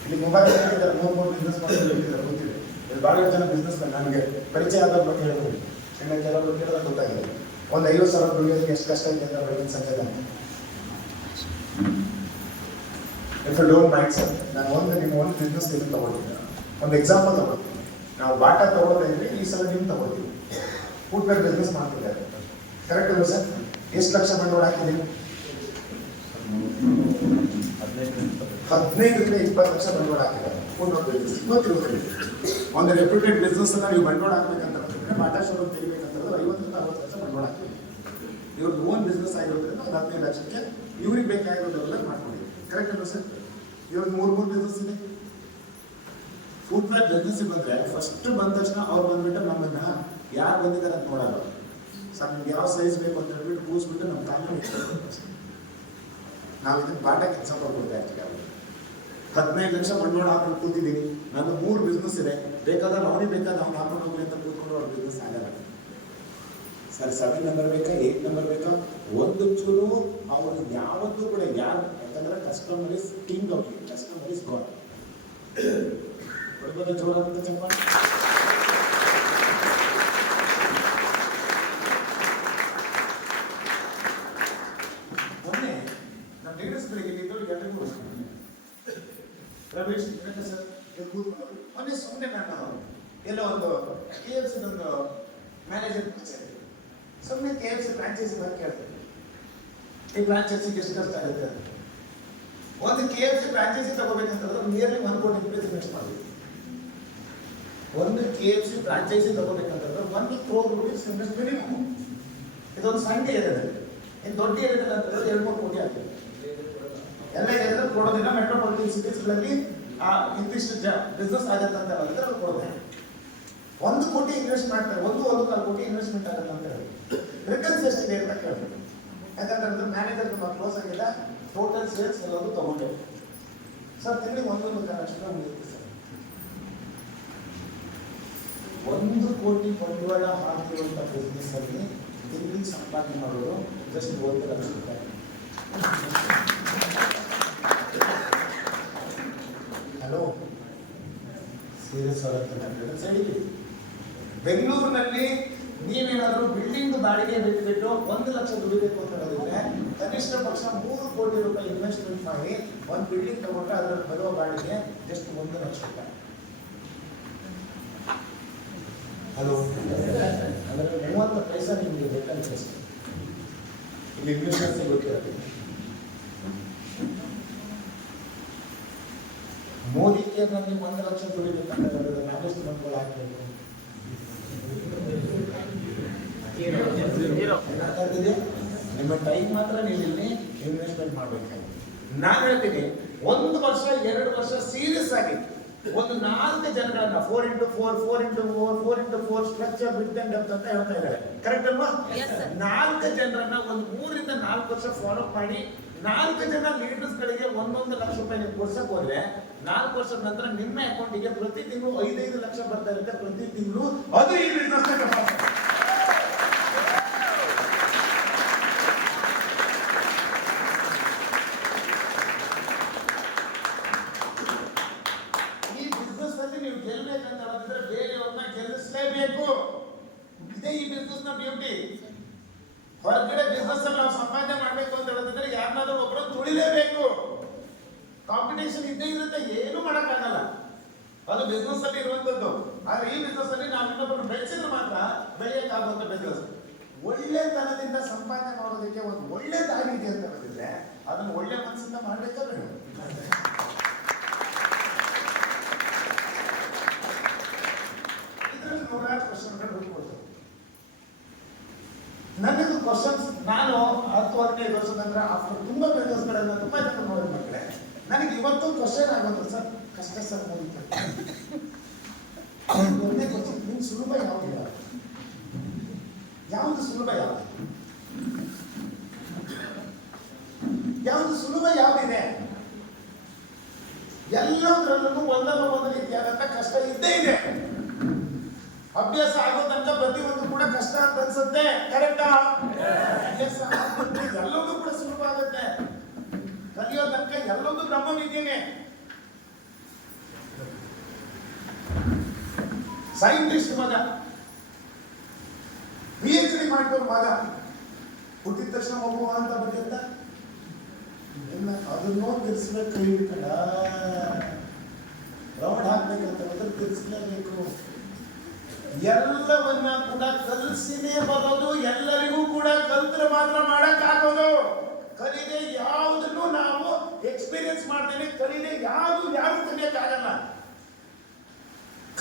ಇಲ್ಲಿ ಮೊಬೈಲ್ ಹೇಳಿದ್ದಾರೆ 3 ಬಿಸ್ನೆಸ್ ಮಾಡ್ತಿದ್ದಾರೆ ಗೊತ್ತಿದೆ. ಇಲ್ಲಿ ಭಾಳ ಜನ ಬಿಸ್ನೆಸ್ ನನಗೆ ಪರಿಚಯ ಆದ ಬಗ್ಗೆ ಹೇಳಿದ್ರು, ಇನ್ನು ಕೆಲವರು ಕೇಳಿದಾಗ ಗೊತ್ತಾಗಿದೆ ಒಂದು 50,000 ದುಡಿಯೋದಕ್ಕೆ ಎಷ್ಟು ಕಷ್ಟ ಇದೆ ಅಂತ ಬೆಳಗಿನ ಸಂಜೆ. If you don't mind sir, ನಾನು ನಿಮ್ಮ ಒಂದು ಬಿಸ್ನೆಸ್ ಇದನ್ನು ತಗೊಳ್ತೀನಿ, ಒಂದು ಎಕ್ಸಾಂಪಲ್ ತಗೊಳ್ತೀನಿ. ನಾವು ಬಾಟಾ ತಗೊಳ್ತಾ ಇದ್ವಿ, ಈ ಸಲ ನಿಮ್ಮ ತಗೊಳ್ತೀವಿ. ಫುಟ್ವೇರ್ ಬಿಸ್ನೆಸ್ ಮಾಡ್ತಿದ್ದಾರೆ, ಕರೆಕ್ಟ್ ಅಲ್ವಾ ಸರ್? ಎಷ್ಟು ಲಕ್ಷ ಬಂಡವಾಳ ಹಾಕಿದ್ದೀವಿ? 15 20 ಲಕ್ಷ ಬಂಡವಾಳ ಹಾಕಿದ್ದಾರೆ ಫುಟ್ವೇರ್ ಬಿಸ್ನೆಸ್. ಗೊತ್ತಿರೋದಿಲ್ಲ, ಒಂದು ರೆಪ್ಯೂಟೆಡ್ ಬಿಸ್ನೆಸ್ ಅನ್ನ ನೀವು ಬಂಡವಾಳ ಹಾಕ್ಬೇಕಂತ ಬಾಟಾ ಶೋರೂಮ್ ತೆಗಿಬೇಕಂತಂದ್ರೆ 50 60 ಲಕ್ಷ ಬಂಡವಾಳ ಹಾಕ್ತೀವಿ. ಇವ್ರದ್ದು ಓನ್ ಬಿಸ್ನೆಸ್ ಆಗಿರೋದ್ರಿಂದ ಒಂದು 15 ಲಕ್ಷಕ್ಕೆ ಇವ್ರಿಗೆ ಬೇಕಾಗಿರೋದೆಲ್ಲ ಮಾಡ್ಕೊಂಡಿದ್ದೀವಿ, ಕರೆಕ್ಟ್ ಅಲ್ವಾ ಸರ್? ಇವ್ರದ್ದು 3 ಬಿಸ್ನೆಸ್ ಇದೆ. ಫುಟ್ವೇರ್ ಬಿಸ್ನೆಸ್ ಬಂದ್ರೆ ಫಸ್ಟ್ ಬಂದ ತಕ್ಷಣ ಅವ್ರು ಬಂದ್ಬಿಟ್ಟು ನಮ್ಮನ್ನ ಯಾರು ಬಂದಿದ್ದಾರೆ ಅಂತ ನೋಡಲ್ಲ ಸರ್, ನಿಮ್ಗೆ ಯಾವ ಸೈಜ್ ಬೇಕು ಅಂತ ಹೇಳ್ಬಿಟ್ಟು ಕೂರಿಸ್ಬಿಟ್ಟು ನಮ್ಮ ತಾನೇ ನಾವು ಇದಕ್ಕೆ ಬಾಟಾಕ್ಕೆ ಎಕ್ಸಾಂಪಲ್ ಕೊಡ್ತಾ ಇರ್ತೀವಿ. 15 ಲಕ್ಷ ಬಂಡವಾಳ ಹಾಕೊಂಡು ಕೂತಿದ್ದೀನಿ, ನಾನು 3 ಬಿಸ್ನೆಸ್ ಇದೆ, ಬೇಕಾದ್ರೆ ಅವನಿಗೆ ಬೇಕಾದ್ರೆ ಅವ್ನು ಹಾಕೊಂಡು ಹೋಗ್ಲಿ ಅಂತ ಕೂತ್ಕೊಂಡು ಅವ್ರ ಬಿಸ್ನೆಸ್ ಆಗಲ್ಲ ಸರ್. 7 ನಂಬರ್ ಬೇಕಾ 8 ನಂಬರ್ ಬೇಕಾ ಒಂದು ಚೂರು ಅವ್ರಿಗೆ ಯಾವತ್ತೂ ಕೂಡ ಯಾರು, ಯಾಕಂದ್ರೆ customer is king of you, customer is god. ಹುಡುಗದ ಜೋರಾದಂತ ಚಪ್ಪಾಳೆ. ಮೊನ್ನೆ ನಮ್ಮ ಲೀಡರ್ಸ್ ಬೆಳಿಗ್ಗೆ ಎಲ್ಲರಿಗೂ ರಮೇಶ್ ಸರ್ ಮೊನ್ನೆ ಸುಮ್ಮನೆ ನಾನು ಎಲ್ಲೋ ಒಂದು KFC ಒಂದು ಮ್ಯಾನೇಜರ್ ಸುಮ್ಮನೆ KFC ಫ್ರಾಂಚೈಸಿ ಬಗ್ಗೆ ಕೇಳ್ತಾರೆ, ಈ ಫ್ರಾಂಚೈಸಿಗೆ ಎಷ್ಟು ಖರ್ಚು ಆಗುತ್ತೆ? ಒಂದು KFC ಫ್ರಾಂಚೈಸಿ ತಗೋಬೇಕಂತಂದ್ರೆ ನಿಯರ್ಲಿ 1 ಕೋಟಿ ರೂಪಾಯಿ ಇನ್ವೆಸ್ಟ್ ಮಾಡಬೇಕು. ಒಂದು KFC ಫ್ರಾಂಚೈಸಿ ತಗೋಬೇಕಂತಂದ್ರೆ 1 crore ರೂಪೀಸ್ ಇನ್ವೆಸ್ಟ್ ಮಿನಿಮಮ್. ಇದೊಂದು ಸಣ್ಣ ಏರಿಯಾದಲ್ಲಿ, ಇನ್ನು ದೊಡ್ಡ ಏರಿಯಾದಲ್ಲಿ ಅಂತಂದ್ರೆ 2-3 ಕೋಟಿ ಆಗ್ತದೆ. ಎಲ್ಲ ಏರಿಯಾದಲ್ಲಿ ಕೊಡೋದಿಲ್ಲ, ಮೆಟ್ರೋಪಾಲಿಟನ್ ಸಿಟೀಸ್ಗಳಲ್ಲಿ ಇಂತಿಷ್ಟು ಬಿಸ್ನೆಸ್ ಆಗುತ್ತೆ ಅಂತ ಹೇಳಿದ್ರೆ ಅವ್ರು ಕೊಡೋದಿಲ್ಲ. 1 ಕೋಟಿ ಇನ್ವೆಸ್ಟ್ ಮಾಡ್ತಾರೆ, 1-1.25 ಕೋಟಿ ಇನ್ವೆಸ್ಟ್ಮೆಂಟ್ ಆಗುತ್ತೆ ಅಂತ ಹೇಳಿ ರಿಟರ್ನ್ಸ್ ಎಷ್ಟಿದೆ ಅಂತ ಕೇಳಬೇಕು. ಯಾಕಂದ್ರೆ ಮ್ಯಾನೇಜರ್ ತುಂಬ ಕ್ಲೋಸ್ ಆಗಿಲ್ಲ, ಟೋಟಲ್ ಸೇಲ್ಸ್ ಎಲ್ಲರೂ ತಗೊಂಡೆ ಸರ್ ತಿಂಗಳಿಗೆ 1 ಲಕ್ಷ ಉಳಿಯುತ್ತೆ ಸರ್. 1 ಕೋಟಿ ಬಂಡವಾಳ ಹಾಕಿರುವಂಥ ಬಿಸ್ನೆಸ್ ಅಲ್ಲಿ ತಿಂಗಳಿಗೆ ಸಂಪಾದನೆ ಮಾಡೋದು ಜಸ್ಟ್ 1 ಲಕ್ಷ ರೂಪಾಯಿ. ಹಲೋ ಸೀರಿಯಸ್ ಆಗುತ್ತೆ ಸೈಡಿಗೆ. ಬೆಂಗಳೂರಿನಲ್ಲಿ ನೀವೇನಾದರೂ ಬಿಲ್ಡಿಂಗ್ ಬಾಡಿಗೆ ಬಿಟ್ಟುಬಿಟ್ಟು 1 ಲಕ್ಷ ದುಡಿಬೇಕು ಅಂತ ಹೇಳಿದ್ರೆ ಕನಿಷ್ಠ ಪಕ್ಷ 3 ಕೋಟಿ ರೂಪಾಯಿ ಇನ್ವೆಸ್ಟ್ಮೆಂಟ್ ಮಾಡಿ ಒಂದು ಬಿಲ್ಡಿಂಗ್ ತಗೊಂಡ್ರೆ ಅದರಲ್ಲಿ ಬರುವ ಬಾಡಿಗೆ ಜಸ್ಟ್ 1 ಲಕ್ಷ ರೂಪಾಯಿ. ಹಲೋ, ಅದರಲ್ಲಿ 30 ಪೈಸಾ ನಿಮಗೆ ಬೇಕಾಗುತ್ತೆ ಇಲ್ಲಿ ಇನ್ವೆಸ್ಟ್ಮೆಂಟ್ಸ್ ಗೊತ್ತಿರುತ್ತೆ. ಮೋದಿಗೆ ನನಗೆ 1 ಲಕ್ಷ ದುಡಿಬೇಕಂತ ಹೇಳಿದ್ರೆ ನಾವೆಷ್ಟು ಬಂಡವಾಳ ಹಾಕಬೇಕು? ಅರ್ಥ ನಿಮ್ಮ ಟೈಮ್ ಮಾತ್ರ ನೀವು ಇಲ್ಲಿ ಇನ್ವೆಸ್ಟ್ಮೆಂಟ್ ಮಾಡಬೇಕಾಗಿ. ನಾನು ಹೇಳ್ತೀನಿ 1 ವರ್ಷ 2 ವರ್ಷ ಸೀರಿಯಸ್ ಆಗಿ ಒಂದು 4 ಜನಗಳನ್ನ 4x4 structure bit and depth ಅಂತ ಹೇಳ್ತಾ ಇದ್ದಾರೆ. ಕರೆಕ್ಟ್ ಅಲ್ವಾ? 4 ಜನರನ್ನ ಒಂದು 3 ರಿಂದ 4 ವರ್ಷ ಫಾಲೋ ಮಾಡಿ 4 ಜನ ಲೀಡರ್ಸ್ ಗಳಿಗೆ 1 ಲಕ್ಷ ರೂಪಾಯಿ ನೀವು ಕೊಡ್ಸಕ್ ಹೋದ್ರೆ 4 ವರ್ಷದ ನಂತರ ನಿಮ್ಮ ಅಕೌಂಟಿಗೆ ಪ್ರತಿ ತಿಂಗಳು 5 ಲಕ್ಷ ಬರ್ತಾ ಇರುತ್ತೆ. ಪ್ರತಿ ತಿಂಗಳು ಅದು ಈ ಬಿಸ್ನೆಸ್. ನೀವು ಗೆಲ್ಬೇಕಂತ ಹೇಳಿದ್ರೆ ಬೇರೆಯವ್ರನ್ನ ಗೆಲ್ಲಿಸಲೇಬೇಕು. ಇದೇ ಈ ಬಿಸ್ನೆಸ್ ನ ಬ್ಯೂಟಿ. ಹೊರಗಡೆ ಬಿಸ್ನೆಸ್ ಅಲ್ಲಿ ನಾವು ಸಂಪಾದನೆ ಮಾಡ್ಬೇಕು ಅಂತ ಹೇಳಿದ್ರೆ ಯಾರನ್ನಾದ್ರೂ ಒಬ್ಬರು ತುಳಿಲೇಬೇಕು. ಕಾಂಪಿಟೇಷನ್ ಇದ್ದೇ ಇರುತ್ತೆ, ಏನು ಮಾಡಕ್ಕಾಗಲ್ಲ. ಅದು ಬಿಸ್ನೆಸ್ ಅಲ್ಲಿ ಇರುವಂತದ್ದು. ಆದ್ರೆ ಈ ಬಿಸ್ನೆಸ್ ಅಲ್ಲಿ ನಾವು ಇನ್ನೊಬ್ಬರು ಬೆಳೆಸಿದ್ರೆ ಮಾತ್ರ ಬೆಳೆಯಕ್ಕಾಗುವಂತ ಬಿಸ್ನೆಸ್. ಒಳ್ಳೆತನದಿಂದ ಸಂಪಾದನೆ ಮಾಡೋದಕ್ಕೆ ಒಂದು ಒಳ್ಳೆ ದಾರಿ ಇದೆ ಅಂತ ಹೇಳಿದ್ರೆ ಅದನ್ನು ಒಳ್ಳೆ ಮನಸ್ಸಿಂದ ಮಾಡ್ಬೇಕಾ ಬೇಡ? ನೂರಾರು ಕ್ವಶನ್ಗಳು ಹುಡ್ಕೊಳ್ತಾರೆ. ನನಗೆ ಕ್ವಶನ್ಸ್ ನಾನು 10-15 ವರ್ಷದ ನಂತರ ಆಫ್ಟರ್ ತುಂಬಾ ಬಿಸ್ನೆಸ್ಗಳನ್ನ ತುಂಬಾ ಜನ ನೋಡಿದ ಮಕ್ಕಳೇ ನನಗೆ ಇವತ್ತು ಕ್ವಶನ್ ಆಗೋದು, ಸರ್ ಕಷ್ಟ ಸರ್ ಒಂದೇ ಕ್ವಶನ್, ನಿಮ್ಗೆ ಸುಲಭ ಯಾವುದಿಲ್ಲ? ಯಾವುದು ಸುಲಭ? ಯಾವುದು ಸುಲಭ ಯಾವುದಿದೆ? ಎಲ್ಲದರಲ್ಲೂ ಒಂದಲ್ಲ ಒಂದು ರೀತಿಯಾದಂತ ಕಷ್ಟ ಇದ್ದೇ ಇದೆ. ಅಭ್ಯಾಸ ಆಗೋ ತನಕ ಪ್ರತಿಯೊಂದು ಕೂಡ ಕಷ್ಟ ಅಂತ ಅನ್ಸುತ್ತೆ. ಕರೆಕ್ಟಾ? ಅಭ್ಯಾಸ ಎಲ್ಲವೂ ಕೂಡ ಸುಲಭ ಆಗುತ್ತೆ. ಕಲಿಯೋ ತನಕ ಎಲ್ಲವೂ ಬ್ರಹ್ಮವಿದ್ಯೇನೆ. ಸೈಂಟಿಸ್ಟ್ ಮಗ, PhD ಮಾಡಿದವ್ರ ಮಗ ಹುಟ್ಟಿದ ತಕ್ಷಣ ಮಗು ಅಂತ ಬರೆಯುತ್ತ ಅದನ್ನೋ ತಿರ್ಸ್ಬೇಕು. ಕೈ ಹಿಡ್ಕೊಂಡ ರೌಂಡ್ ಹಾಕ್ಬೇಕಂತ ಹೋದ್ರೆ ತಿರ್ಸ್ಲೇಬೇಕು. ಎಲ್ಲವನ್ನ ಕೂಡ ಕಲಿಸಿನೇ ಬರೋದು. ಎಲ್ಲರಿಗೂ ಕೂಡ ಕಲ್ತ್ರೆ ಮಾತ್ರ ಮಾಡಕ್ ಆಗೋದು. ಕಲಿದೆ ಯಾವುದನ್ನು ನಾವು ಎಕ್ಸ್ಪೀರಿಯನ್ಸ್ ಮಾಡ್ತೇವೆ. ಕಲಿದೆ ಯಾರು ಕಲಿಯಕ್ಕಾಗಲ್ಲ.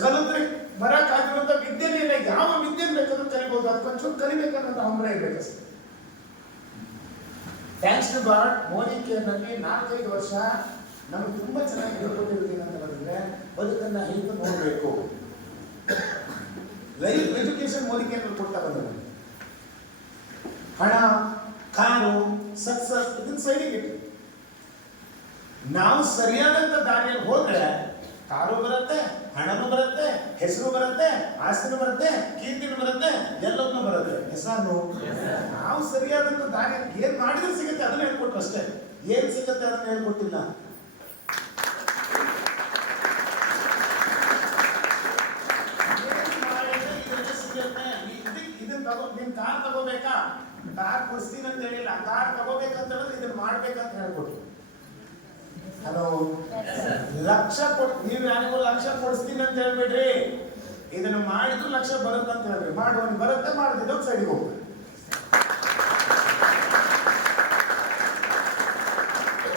ಕಲಿತ್ರೆ ಬರಕ್ ಆಗಿರುವಂತ ವಿದ್ಯೆನೇ ಇಲ್ಲ. ಯಾವ ವಿದ್ಯೆ ಬೇಕಾದ್ರೂ ಕಲಿಬಹುದು. ಅದಕ್ಕೊಂಚೂರು ಕಲಿಬೇಕನ್ನೋಂಥ ಹಂಬಲ ಇರ್ಬೇಕಷ್ಟೇ. ಥ್ಯಾಂಕ್ಸ್ ಟು ಗಾಡ್, ಮೋದಿ ಕೇರ್ನಲ್ಲಿ 4-5 ವರ್ಷ ನಮ್ಗೆ ತುಂಬಾ ಚೆನ್ನಾಗಿ ಹೇಳ್ಕೊಟ್ಟಿರ್ತೀನಿ ಅಂತ ಹೇಳಿದ್ರೆ ಬದುಕನ್ನ ಹೇಗೆ ನೋಡ್ಬೇಕು. ಲೈಫ್ ಎಜುಕೇಶನ್ ಮೋದಿ ಕೇಂದ್ರ ಕೊಡ್ತಾ ಬಂದ ಹಣ, ಕಾರು, ಸಕ್ಸಸ್ ಇದನ್ನ ಸೈಡಿಗೆ ಇಟ್ಟು ನಾವು ಸರಿಯಾದಂತ ದಾರಿಯಲ್ಲಿ ಹೋದ್ರೆ ಕಾರು ಬರುತ್ತೆ, ಹಣನೂ ಬರುತ್ತೆ, ಹೆಸರು ಬರುತ್ತೆ, ಆಸ್ತಿನೂ ಬರುತ್ತೆ, ಕೀರ್ತಿನೂ ಬರುತ್ತೆ, ಎಲ್ಲವನ್ನೂ ಬರುತ್ತೆ. ಹೆಸರು ನಾವು ಸರಿಯಾದಂತ ದಾರಿಯಲ್ಲಿ ಏನ್ ಮಾಡಿದ್ರೆ ಸಿಗುತ್ತೆ ಅದನ್ನ ಹೇಳ್ಕೊಟ್ರು ಅಷ್ಟೇ. ಏನ್ ಸಿಗುತ್ತೆ ಅದನ್ನ ಹೇಳ್ಕೊಟ್ಟಿಲ್ಲ. ನಿನ್ ಕಾರ್ ತಗೋಬೇಕಾ? ಕಾರ್ ಕೊಡ್ಸ್ತೀನಿ ಅಂತ ಹೇಳಿಲ್ಲ. ಕಾರ್ ತಗೋಬೇಕಂತ ಹೇಳಿದ್ರೆ ಇದನ್ನ ಮಾಡ್ಬೇಕಂತ ಹೇಳ್ಕೊಟ್ರು. ಹಲೋ, ಲಕ್ಷ ನೀವು ಯಾರಿಗೂ ಲಕ್ಷ ಕೊಡಿಸ್ತೀನಿ ಅಂತ ಹೇಳ್ಬಿಡ್ರಿ. ಇದನ್ನ ಮಾಡಿದ್ರು ಲಕ್ಷ ಬರುತ್ತೆ ಅಂತ ಹೇಳ್ರಿ. ಮಾಡುವನು ಬರುತ್ತೆ, ಮಾಡದಿದ್ದು ಸೈಡಿಗೆ ಹೋಗ್ತಾರೆ.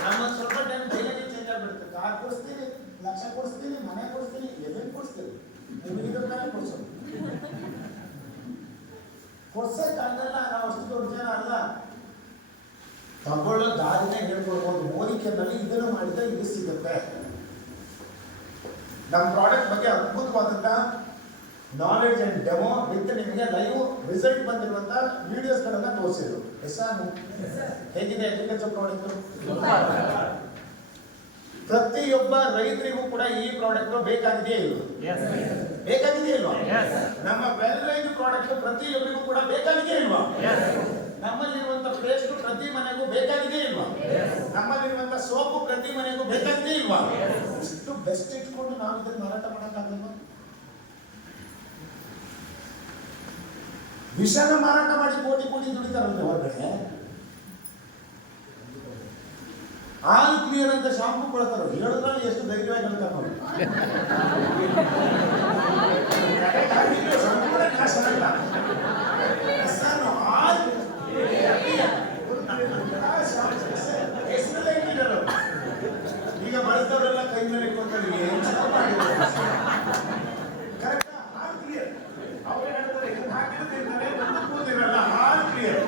ನಮ್ಮೊಂದು ಸ್ವಲ್ಪ ಟೈಮ್ ಡೈಲಾಗಿ ಚೇಂಜ್ ಆಗ್ಬಿಡುತ್ತೆ. ಕಾರ್ ಕೊಡಿಸ್ತೀನಿ, ಲಕ್ಷ ಕೊಡಿಸ್ತೀನಿ, ಮನೆ ಕೊಡಿಸ್ತೀನಿ, ಎಲ್ಲಿ ಕೊಡಿಸ್ತೀನಿ, ನಿಮಗೆ ಇದ್ರ ಮೇಲೆ ಕೊಡ್ಸೋದು. ಕೊಡ್ಸಕ್ಕಾಗಲ್ಲ, ನಾವು ಅಷ್ಟು ದೊಡ್ಡ ಜನ ಅಲ್ಲ. ತಗೊಳ್ಳೋ ದಾರಿನೇ ಹೇಳ್ಕೊಡ್ಬೋದು. ಮೋದಿ ಕೇಂದ್ರದಲ್ಲಿ ಇದನ್ನು ಮಾಡಿದ್ರೆ ಇದು ಸಿಗುತ್ತೆ. ನಮ್ಮ ಪ್ರಾಡಕ್ಟ್ ಬಗ್ಗೆ ಅದ್ಭುತವಾದಂತ ನಾಲೆಡ್ಜ್ ಅಂಡ್ ಡೆಮೋ ವಿತ್ ನಿಮಗೆ ಲೈವ್ ರಿಸಲ್ಟ್ ಬಂದಿರುವಂತ ವಿಡಿಯೋಸ್ ಗಳನ್ನ ತೋರಿಸಿದ್ರು. ಹೆಸರು ಹೇಗಿದೆ ಅಗ್ರಿಕಲ್ಚರ್ ಪ್ರಾಡಕ್ಟ್? ಪ್ರತಿಯೊಬ್ಬ ರೈತರಿಗೂ ಕೂಡ ಈ ಪ್ರಾಡಕ್ಟ್ ಬೇಕಾಗಿದೆಯೇ ಇಲ್ವಾ? ಬೇಕಾಗಿದೆಯೇ ಇಲ್ವಾ? ನಮ್ಮ ವೆಲ್ ಲೈಫ್ ಪ್ರಾಡಕ್ಟ್ ಪ್ರತಿಯೊಬ್ಬರಿಗೂ ಕೂಡ ಬೇಕಾಗಿದೆಯೇ ಇಲ್ವಾ? ನಮ್ಮಲ್ಲಿರುವಂತ ಪೇಸ್ಟ್ ಪ್ರತಿ ಮನೆಗೂ ಬೇಕಾಗಿದೆ ಇಲ್ವಾ? ನಮ್ಮಲ್ಲಿರುವಂತ ಸೋಪು ಪ್ರತಿ ಮನೆಗೂ ಬೇಕಾಗಿದೆ ಇಲ್ವಾ? ಇಷ್ಟು ಬೆಸ್ಟ್ ಇಟ್ಕೊಂಡು ನಾವು ಇದನ್ನ ಮಾರಾಟ ಮಾಡಕ್ಕಾಗಲ್ವಾ? ವಿಷನ ಮಾರಾಟ ಮಾಡಿ ಕೋಟಿ ದುಡಿತಾರಂತೆ ಹೊರಗಡೆ. ಆಲ್ ಕ್ಲಿಯರ್ ಅಂತ ಶಾಂಪು ಕೊಡ್ತಾರ. ಹೇಳಿದ್ರಲ್ಲಿ ಎಷ್ಟು ಧೈರ್ಯವಾಗಿ ಹೇಳ್ತಾರೆ ನೋಡಿ. ಈಗ ಬಳಸಿದವರೆಲ್ಲ ಕೈ ಮೇಲೆ ಇಟ್ಕೊಂತಾರೆ. ಕರೆಕ್ಟಾ? All clear. ಅವ್ರು ಹೇಳ್ತಾರೆ ಇದನ್ನ ಹಾಕಿದ್ರೆ ಕೂದಿರಲ್ಲ. All clear.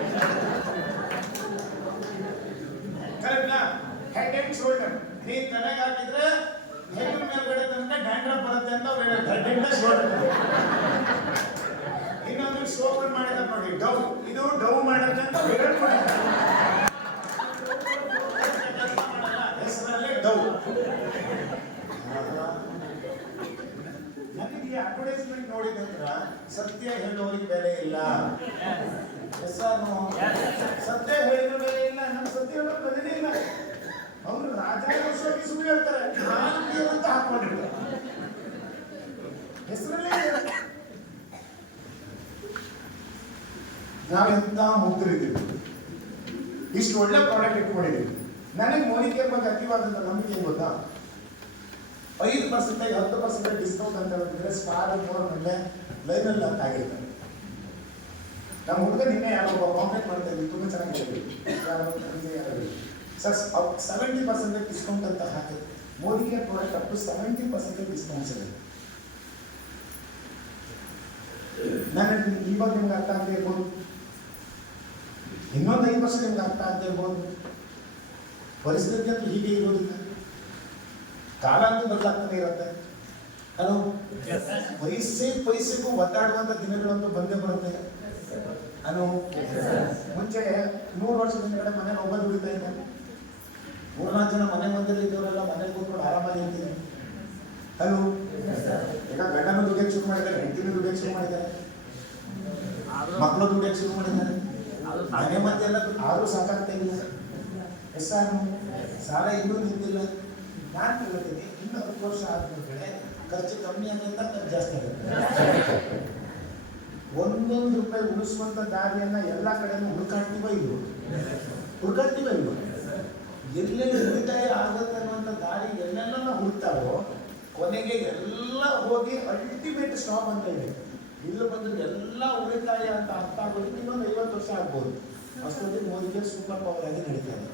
ಇನ್ನೊಂದು ಶೋಭನ್ ಮಾಡಿದ ನೋಡಿ ಡವ್, ಇದು ಡವ್ ಮಾಡೋದಂತ ವಿರಾಟ್ ಮಾಡಿದ ಹೆಸರಲ್ಲೇ ಡವ್. ನನಗೆ ಈ ಅಡ್ವರ್ಟೈಸ್ಮೆಂಟ್ ನೋಡಿದ ನಂತರ ಸತ್ಯ ಹೇಳೋರಿಗೆ ಬೆಲೆ ಇಲ್ಲ. ಸತ್ಯ ಹೇಳಿದ ಬೆಲೆ ಇಲ್ಲ, ನಮ್ಮ ಸತ್ಯ ಹೇಳೋ ಬೆಲೆನೇ ಇಲ್ಲ. ಅವರು ರಾಜಾರೋಷವಾಗಿ ಸುಳ್ಳು ಹೇಳ್ತಾರೆ, ನಾನು ಅಂತ ಹಾಕೊಂಡಿರ್ತಾರೆ ಹೆಸರಲ್ಲೇ. ನಾವೆಂತ ಮುಗ್ಧರಿದ್ದೀವಿ, ಇಷ್ಟು ಒಳ್ಳೆ ಪ್ರಾಡಕ್ಟ್ ಇಟ್ಕೊಂಡಿದ್ದೀವಿ. ನನಗೆ ಮೋನಿಕೆ ಬಗ್ಗೆ ಅತಿವಾದಂತ ನಂಬಿಕೆ ಏನು ಗೊತ್ತಾ, 5% 10% ಡಿಸ್ಕೌಂಟ್ ಅಂತ ಹೇಳಿದ್ರೆ ಸ್ಟಾರ್ ಫೋರ್ ಮೇಲೆ ಲೈನಲ್ಲಿ ಅಂತ ಆಗಿರ್ತಾರೆ. ನಮ್ಮ ಹುಡುಗ ನಿನ್ನೆ ಯಾರೋ ಕಾಂಪ್ಲೇಂಟ್ ಮಾಡ್ತಾ ಇದ್ವಿ, ತುಂಬ ಚೆನ್ನಾಗಿ ಸರ್ 70% ಡಿಸ್ಕೌಂಟ್ ಅಂತ ಹಾಕಿ ಮೋದಿಗೆ ಪ್ರಾಡಕ್ಟ್ ಅಪ್ ಟು 70% ಡಿಸ್ಕೌಂಟ್ಸ್ ಇದೆ. ನಾನು ಇವಾಗ ನಿಮ್ಗೆ ಅರ್ಥ ಆಗದೆ ಇರ್ಬೋದು, ಇನ್ನೊಂದು 5 ವರ್ಷ ನಿಮ್ಗೆ ಅರ್ಥ ಆಗದೆ ಇರ್ಬೋದು. ಪರಿಸ್ಥಿತಿ ಅಂತೂ ಹೀಗೆ ಇರೋದಿಲ್ಲ, ಕಾಲ ಅಂತೂ ಬದಲಾಗ್ತಾನೆ ಇರುತ್ತೆ. ಅದು ಪೈಸೆಗೂ ಒದ್ದಾಡುವಂಥ ದಿನಗಳಂತೂ ಬಂದೇ ಬರುತ್ತೆ. ಅದು ಮುಂಚೆ 100 ವರ್ಷದ ಹಿಂದೆಗಡೆ ಮನೇಲಿ ಒಬ್ಬ ದುಡಿತಾ ಇದ್ದ, 3-4 ಜನ ಮನೆ ಮಂದಿರಲ್ಲಿ ಇದ್ದವರೆಲ್ಲ ಮನೇಲಿ ಕೂತ್ಕೊಂಡು ಆರಾಮಾಗಿ ಇರ್ತೀವಿ. ಅದು ಈಗ ಗಂಡನ ದುಡಿಯಕ್ಕೆ ಶುರು ಮಾಡಿದ್ದಾರೆ, ಹೆಂಡತಿನ ದುಡಿಯಕ್ಕೆ ಶುರು ಮಾಡಿದ್ದಾರೆ, ಮಕ್ಕಳು ದುಡಿಯಕ್ಕೆ ಶುರು ಮಾಡಿದ್ದಾರೆ. ಮನೆ ಮಂದಿ ಎಲ್ಲ ಆದರೂ ಸಾಕಾಗ್ತಾ ಇಲ್ಲ. ಎಷ್ಟಾನು ಸಾಲ ಇನ್ನೂ ನಿಂತಿಲ್ಲ. ನಾನು ಹೇಳ್ತೀನಿ, ಇನ್ನು 10 ವರ್ಷ ಆದ್ಮೇಲೆ ಖರ್ಚು ಕಮ್ಮಿ ಆಗೋದ್ರಿಂದ ಖರ್ಚು ಜಾಸ್ತಿ ಆಗುತ್ತೆ. 1 ರೂಪಾಯಿ ಉಳಿಸುವಂತ ದಾರಿಯನ್ನ ಎಲ್ಲ ಕಡೆನೂ ಹುಡುಕಾಡ್ತೀವ ಇಲ್ವೋ? ಎಲ್ಲೆಲ್ಲಿ ಉಳಿತಾಯ ಆಗುತ್ತೆ ಅನ್ನುವಂಥ ದಾರಿ ಎಲ್ಲೆಲ್ಲ ನಾವು ಹುಡುಕ್ತಾವೋ ಕೊನೆಗೆ ಎಲ್ಲ ಹೋಗಿ ಅಲ್ಟಿಮೇಟ್ ಸ್ಟಾಪ್ ಅಂತ ಇದೆ. ಇಲ್ಲಿ ಬಂದ್ರೆ ಎಲ್ಲ ಉಳಿತಾಯ ಅಂತ ಅರ್ಥ ಆಗೋದಕ್ಕೆ ಇನ್ನೊಂದು 50 ವರ್ಷ ಆಗ್ಬೋದು. ಅಷ್ಟೊತ್ತಿಗೆ ಮೋದಿಗೆ ಸೂಪರ್ ಪವರ್ ಆಗಿ ನಡೀತಾ ಇದೆ.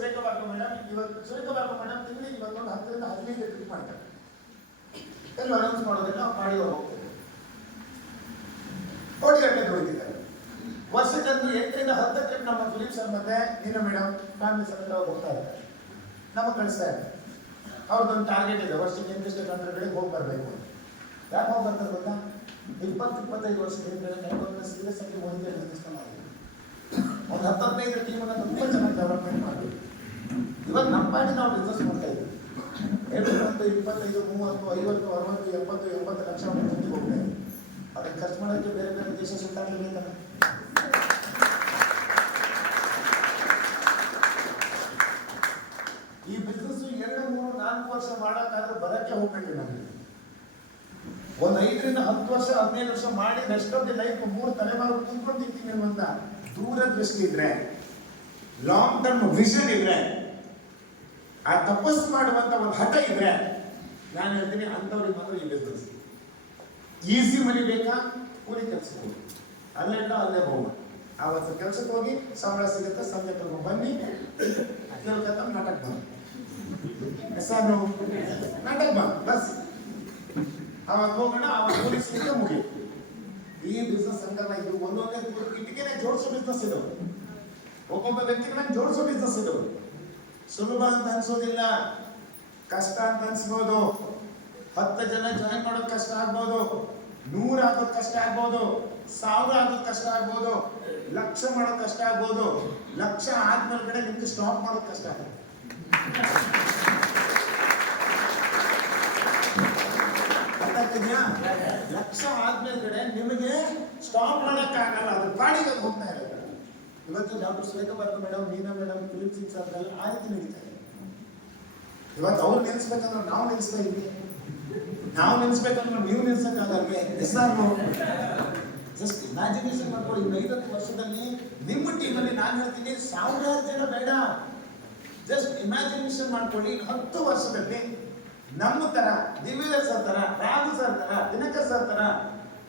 ಸುರೇಖಬಾಬು ಮೇಡಮ್ ತಿಂಗಳಿಗೆ ಇವತ್ತು 10 ರಿಂದ 15 ಟ್ರಿಪ್ ಮಾಡ್ತಾರೆ. ಎಲ್ಲ ಅನೌನ್ಸ್ ಮಾಡೋದನ್ನ ನಾವು ಮಾಡಿ ಹೋಗ್ತೇವೆ. ಕೋಟಿಗಟ್ಟಲೆ ದುಡಿದಿದ್ದಾರೆ. ವರ್ಷಕ್ಕಂತೂ 8 ರಿಂದ 10 ಟ್ರಿಪ್ ನಮ್ಮ ಫಿಲಿಪ್ ಸರ್ ಮತ್ತೆ ನೀನು ಮೇಡಮ್ ಫ್ಯಾಮಿಲಿ ಸಮೇತ ಅವ್ರು ಹೋಗ್ತಾ ಇದ್ದಾರೆ, ನಮಗೆ ಕಳಿಸ್ತಾ ಇದ್ದಾರೆ. ಅವ್ರದ್ದೊಂದು ಟಾರ್ಗೆಟ್ ಇದೆ, ವರ್ಷಕ್ಕೆ ಇಂತಿಷ್ಟು ಕಂಟ್ರಿಗಳಿಗೆ ಹೋಗಿ ಬರಬೇಕು. ಯಾಕೆ ಹೋಗಿ ಬರ್ತಾರೆ ಗೊತ್ತಾ? 20-25 ವರ್ಷದ ಹಿಂದೆ ಕೆಲವೊಂದು ಸೀರಿಯಸ್ ಆಗಿ ಓದಿಗೆ ನಿರ್ದಿಷ್ಟ ಮಾಡಿದ್ರು. ಒಂದು 10-15 ಟೀಮನ್ನು ತುಂಬ ಚೆನ್ನಾಗಿ ಡೆವಲಪ್ಮೆಂಟ್ ಮಾಡಿದ್ರು. ಇವಾಗ ನಮ್ಮ ಪಾಟಿ ನಾವು ಬಿಸ್ನೆಸ್ ಮಾಡ್ತಾ ಇದ್ದೀವಿ. 25, 30, 50, 60, 70, 80 ಲಕ್ಷ ಮಂದಿಗೆ ಹೋಗ್ತಾ ಇದ್ದೀವಿ. ಅದಕ್ಕೆ ಖರ್ಚು ಮಾಡೋಕ್ಕೆ ಬೇರೆ ಬೇರೆ ದೇಶ ಸುತ್ತಾಗಲೇಬೇಕಲ್ಲ. ಈ ಬಿಸ್ನೆಸ್ 2, 3, 4 ವರ್ಷ ಮಾಡೋಕ್ಕಾದ್ರೂ ಬರಕ್ಕೆ ಹೋಗ್ಬೇಡಿ. ನಮಗೆ ಒಂದು 5 ರಿಂದ 10 ವರ್ಷ 15 ವರ್ಷ ಮಾಡಿ ರೆಸ್ಟ್ ಆಫ್ ದಿ ಲೈಫ್ 3 ತಲೆಮಾರು ತುಂಬಿಕೊಂಡಿರ್ತೀನಿ ಅನ್ನುವಂಥ ದೂರದೃಷ್ಟಿ ಇದ್ರೆ, ಲಾಂಗ್ ಟರ್ಮ್ ವಿಷನ್ ಇದ್ರೆ, ಆ ತಪಸ್ಸು ಮಾಡುವಂತ ಒಂದು ಹಠ ಇದ್ರೆ, ನಾನು ಹೇಳ್ತೀನಿ ಅಂಥವ್ರಿಗೆ ಮಾತ್ರ ಈ ಬಿಸ್ನೆಸ್. ಈಸಿ ಮನಿ ಬೇಕಾ? ಕೂಲಿ ಕೆಲಸಕ್ಕೆ ಹೋಗಿ, ಅಲ್ಲೇ ಹೋಗೋಣ. ಆವತ್ತು ಕೆಲಸಕ್ಕೆ ಹೋಗಿ ಸಂಬಳ ಸಿಗುತ್ತೆ, ಸಂಜೆ ತಗೊಂಡು ಬನ್ನಿ, ಕೇಳ್ಕತ್ತ ನಾಟಕ ಬಂದು ಹೆಸರು ನಾಟಕ ಬಂದು ಬಸ್ ಅವಾಗ ಹೋಗೋಣ. ಅವಾಗ ಕೂಲಿ ಸಿಗುತ್ತೆ, ಮುಗಿ. ಈ ಬಿಸ್ನೆಸ್ ಅಂತಲ್ಲ, ಇದು ಒಂದೊಂದೇ ಇಟ್ಟಿಗೆನೆ ಜೋಡಿಸೋ ಬಿಸ್ನೆಸ್ ಇದು. ಒಬ್ಬೊಬ್ಬ ವ್ಯಕ್ತಿಗಳನ್ನ ಜೋಡಿಸೋ ಬಿಸ್ನೆಸ್ ಇದು. ಸುಲಭ ಅಂತ ಅನ್ಸೋದಿಲ್ಲ, ಕಷ್ಟ ಅಂತ ಅನ್ಸ್ಬೋದು. 10 ಜನ ಜಾಯಿನ್ ಮಾಡೋದು ಕಷ್ಟ ಆಗ್ಬೋದು, 100 ಆಗೋದು ಕಷ್ಟ ಆಗ್ಬೋದು, 1000 ಆಗೋದು ಕಷ್ಟ ಆಗ್ಬೋದು, 1,00,000 ಮಾಡೋದು ಕಷ್ಟ ಆಗ್ಬೋದು. 1,00,000 ಆದ್ಮೇಲೆ ಕಡೆ ನಿಮ್ಗೆ ಸ್ಟಾಪ್ ಮಾಡೋದು ಕಷ್ಟ ಆಗುತ್ತೆ. ಅರ್ಥಾಗ್ತಿದ್ಯಾ? 1,00,000 ಆದ್ಮೇಲೆ ಕಡೆ ನಿಮಗೆ ಸ್ಟಾಪ್ ಮಾಡೋಕ್ಕಾಗಲ್ಲ, ಅದ್ರ ಪಾಡಿಗೆ ಹೋಗ್ತಾ ಇರೋದು. ಇವತ್ತು ಡಾಕ್ಟರ್ ಸುರೇಖಬಾಬು ಮೇಡಮ್, ನೀನಾ ಮೇಡಮ್, ಫಿಲಿಪ್ ಸಿಂಗ್ ಸರ್ ಎಲ್ಲ ಆ ರೀತಿ ನಡೀತಾ ಇದೆ. ಇವತ್ತು ಅವ್ರು ನೆನೆಸ್ಬೇಕಂದ್ರೆ ನಾವು ನೆನೆಸ್ತಾ ಇದ್ವಿ, ನಾವು ನೆನೆಸ್ಬೇಕಂದ್ರೆ ನೀವು ನೆನೆಸಕ್ಕಾಗಲ್ವೇ? ಎಸ್ಆರ್ನು ಜಸ್ಟ್ ಇಮ್ಯಾಜಿನೇಷನ್ ಮಾಡ್ಕೊಳ್ಳಿ. 50 ವರ್ಷದಲ್ಲಿ ನಿಮ್ಮ ಟೀಮಲ್ಲಿ ನಾನು ಹೇಳ್ತೀನಿ 1000 ಜನ ಬೇಡ, ಜಸ್ಟ್ ಇಮ್ಯಾಜಿನೇಷನ್ ಮಾಡ್ಕೊಳ್ಳಿ. 10 ವರ್ಷದಲ್ಲಿ ನಮ್ಮ ತರ ದಿವ್ಯದರ್ ಸರ್ ತರ, ರಾಘು ಸರ್ ತರ, ದಿನಕರ್ ಸರ್ ತರ,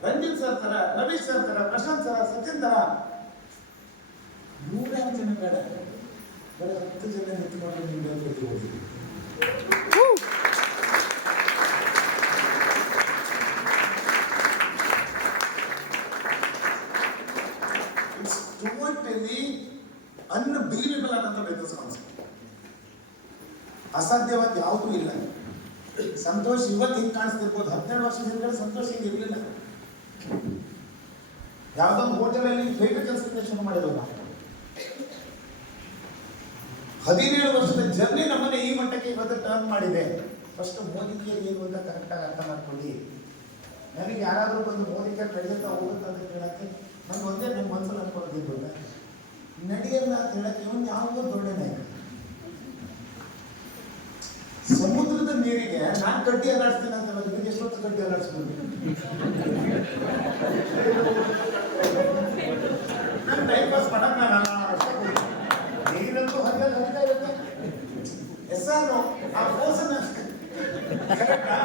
ರಂಜಿತ್ ಸರ್ ತರ, ರವೀಶ್ ಸರ್ ತರ, ಪ್ರಶಾಂತ್ ಸರ್, ಸಚಿನ್ ತರ 100 ಜನ ಬೇಡ, ಬರೀ 10 ಜನ ನಿಂತ್ಕೊಂಡು ನಿಮ್ಗೆ ಟೋಟಲಿ ಅನ್ಬಿಲೀವೇಬಲ್ ಆದಂತ ಬಿಸ್ನೆಸ್ ಕಾನ್ಸೆಪ್ಟ್. ಅಸಾಧ್ಯವಾದ ಯಾವುದೂ ಇಲ್ಲ. ಸಂತೋಷ್ ಇವತ್ತು ಹಿಂಗೆ ಕಾಣಿಸ್ತಿರ್ಬೋದು, 12 ವರ್ಷದ ಹಿಂದೆ ಸಂತೋಷ್ ಹಿಂಗೆ ಇರಲಿಲ್ಲ. ಯಾವುದೊಂದು ಹೋಟೆಲಲ್ಲಿ ವೇಟರ್ ಕೆಲಸಕ್ಕೆ ಶುರು ಮಾಡಿರೋದು ನಾವು. 17 ವರ್ಷದ ಜರ್ನಿ ನಮ್ಮನ್ನ ಈ ಮಟ್ಟಕ್ಕೆ ಇವತ್ತು ಟರ್ನ್ ಮಾಡಿದೆ. ಫಸ್ಟ್ ಮೋದಿ ಕೇರ್ ಏನು ಅಂತ ಕರೆಕ್ಟಾಗಿ ಅರ್ಥ ಮಾಡ್ಕೊಳ್ಳಿ. ನನಗೆ ಯಾರಾದರೂ ಬಂದು ಮೋದಿ ಕೇರ್ ನಡೆಯುತ್ತಾ ಹೋಗುತ್ತೆ ಅಂತ ಕೇಳಕ್ಕೆ ನನಗೆ ಒಂದೇ ನನ್ನ ಮನಸ್ಸಲ್ಲಿ ಅನ್ಕೊಂಡಿದ್ದು, ನಡೆಯಲ್ಲ ಅಂತ ಹೇಳಕ್ಕೆ ಇವನು ಯಾವುದೋ ದೊಡ್ಡ ನಾಯಕ. ಸಮುದ್ರದ ನೀರಿಗೆ ನಾನು ಕಡ್ಡಿ ಅಲ್ಲಾಡ್ತೀನಿ ಅಂತ ನಿಮಗೆ ಎಷ್ಟೊತ್ತು ಕಡ್ಡಿ ಅಲ್ಲಾಡ್ಸ್ಬೋದು? ನಾನು ಟೈಮ್ ಪಾಸ್ ಮಾಡಕ್ ನಾನು ನೀರಂತೂ ಹರಿದ ಇರುತ್ತೆ. ಎಸ್ ಆ ಫೋರ್ಸನ್ನ ಕರೆಕ್ಟಾ?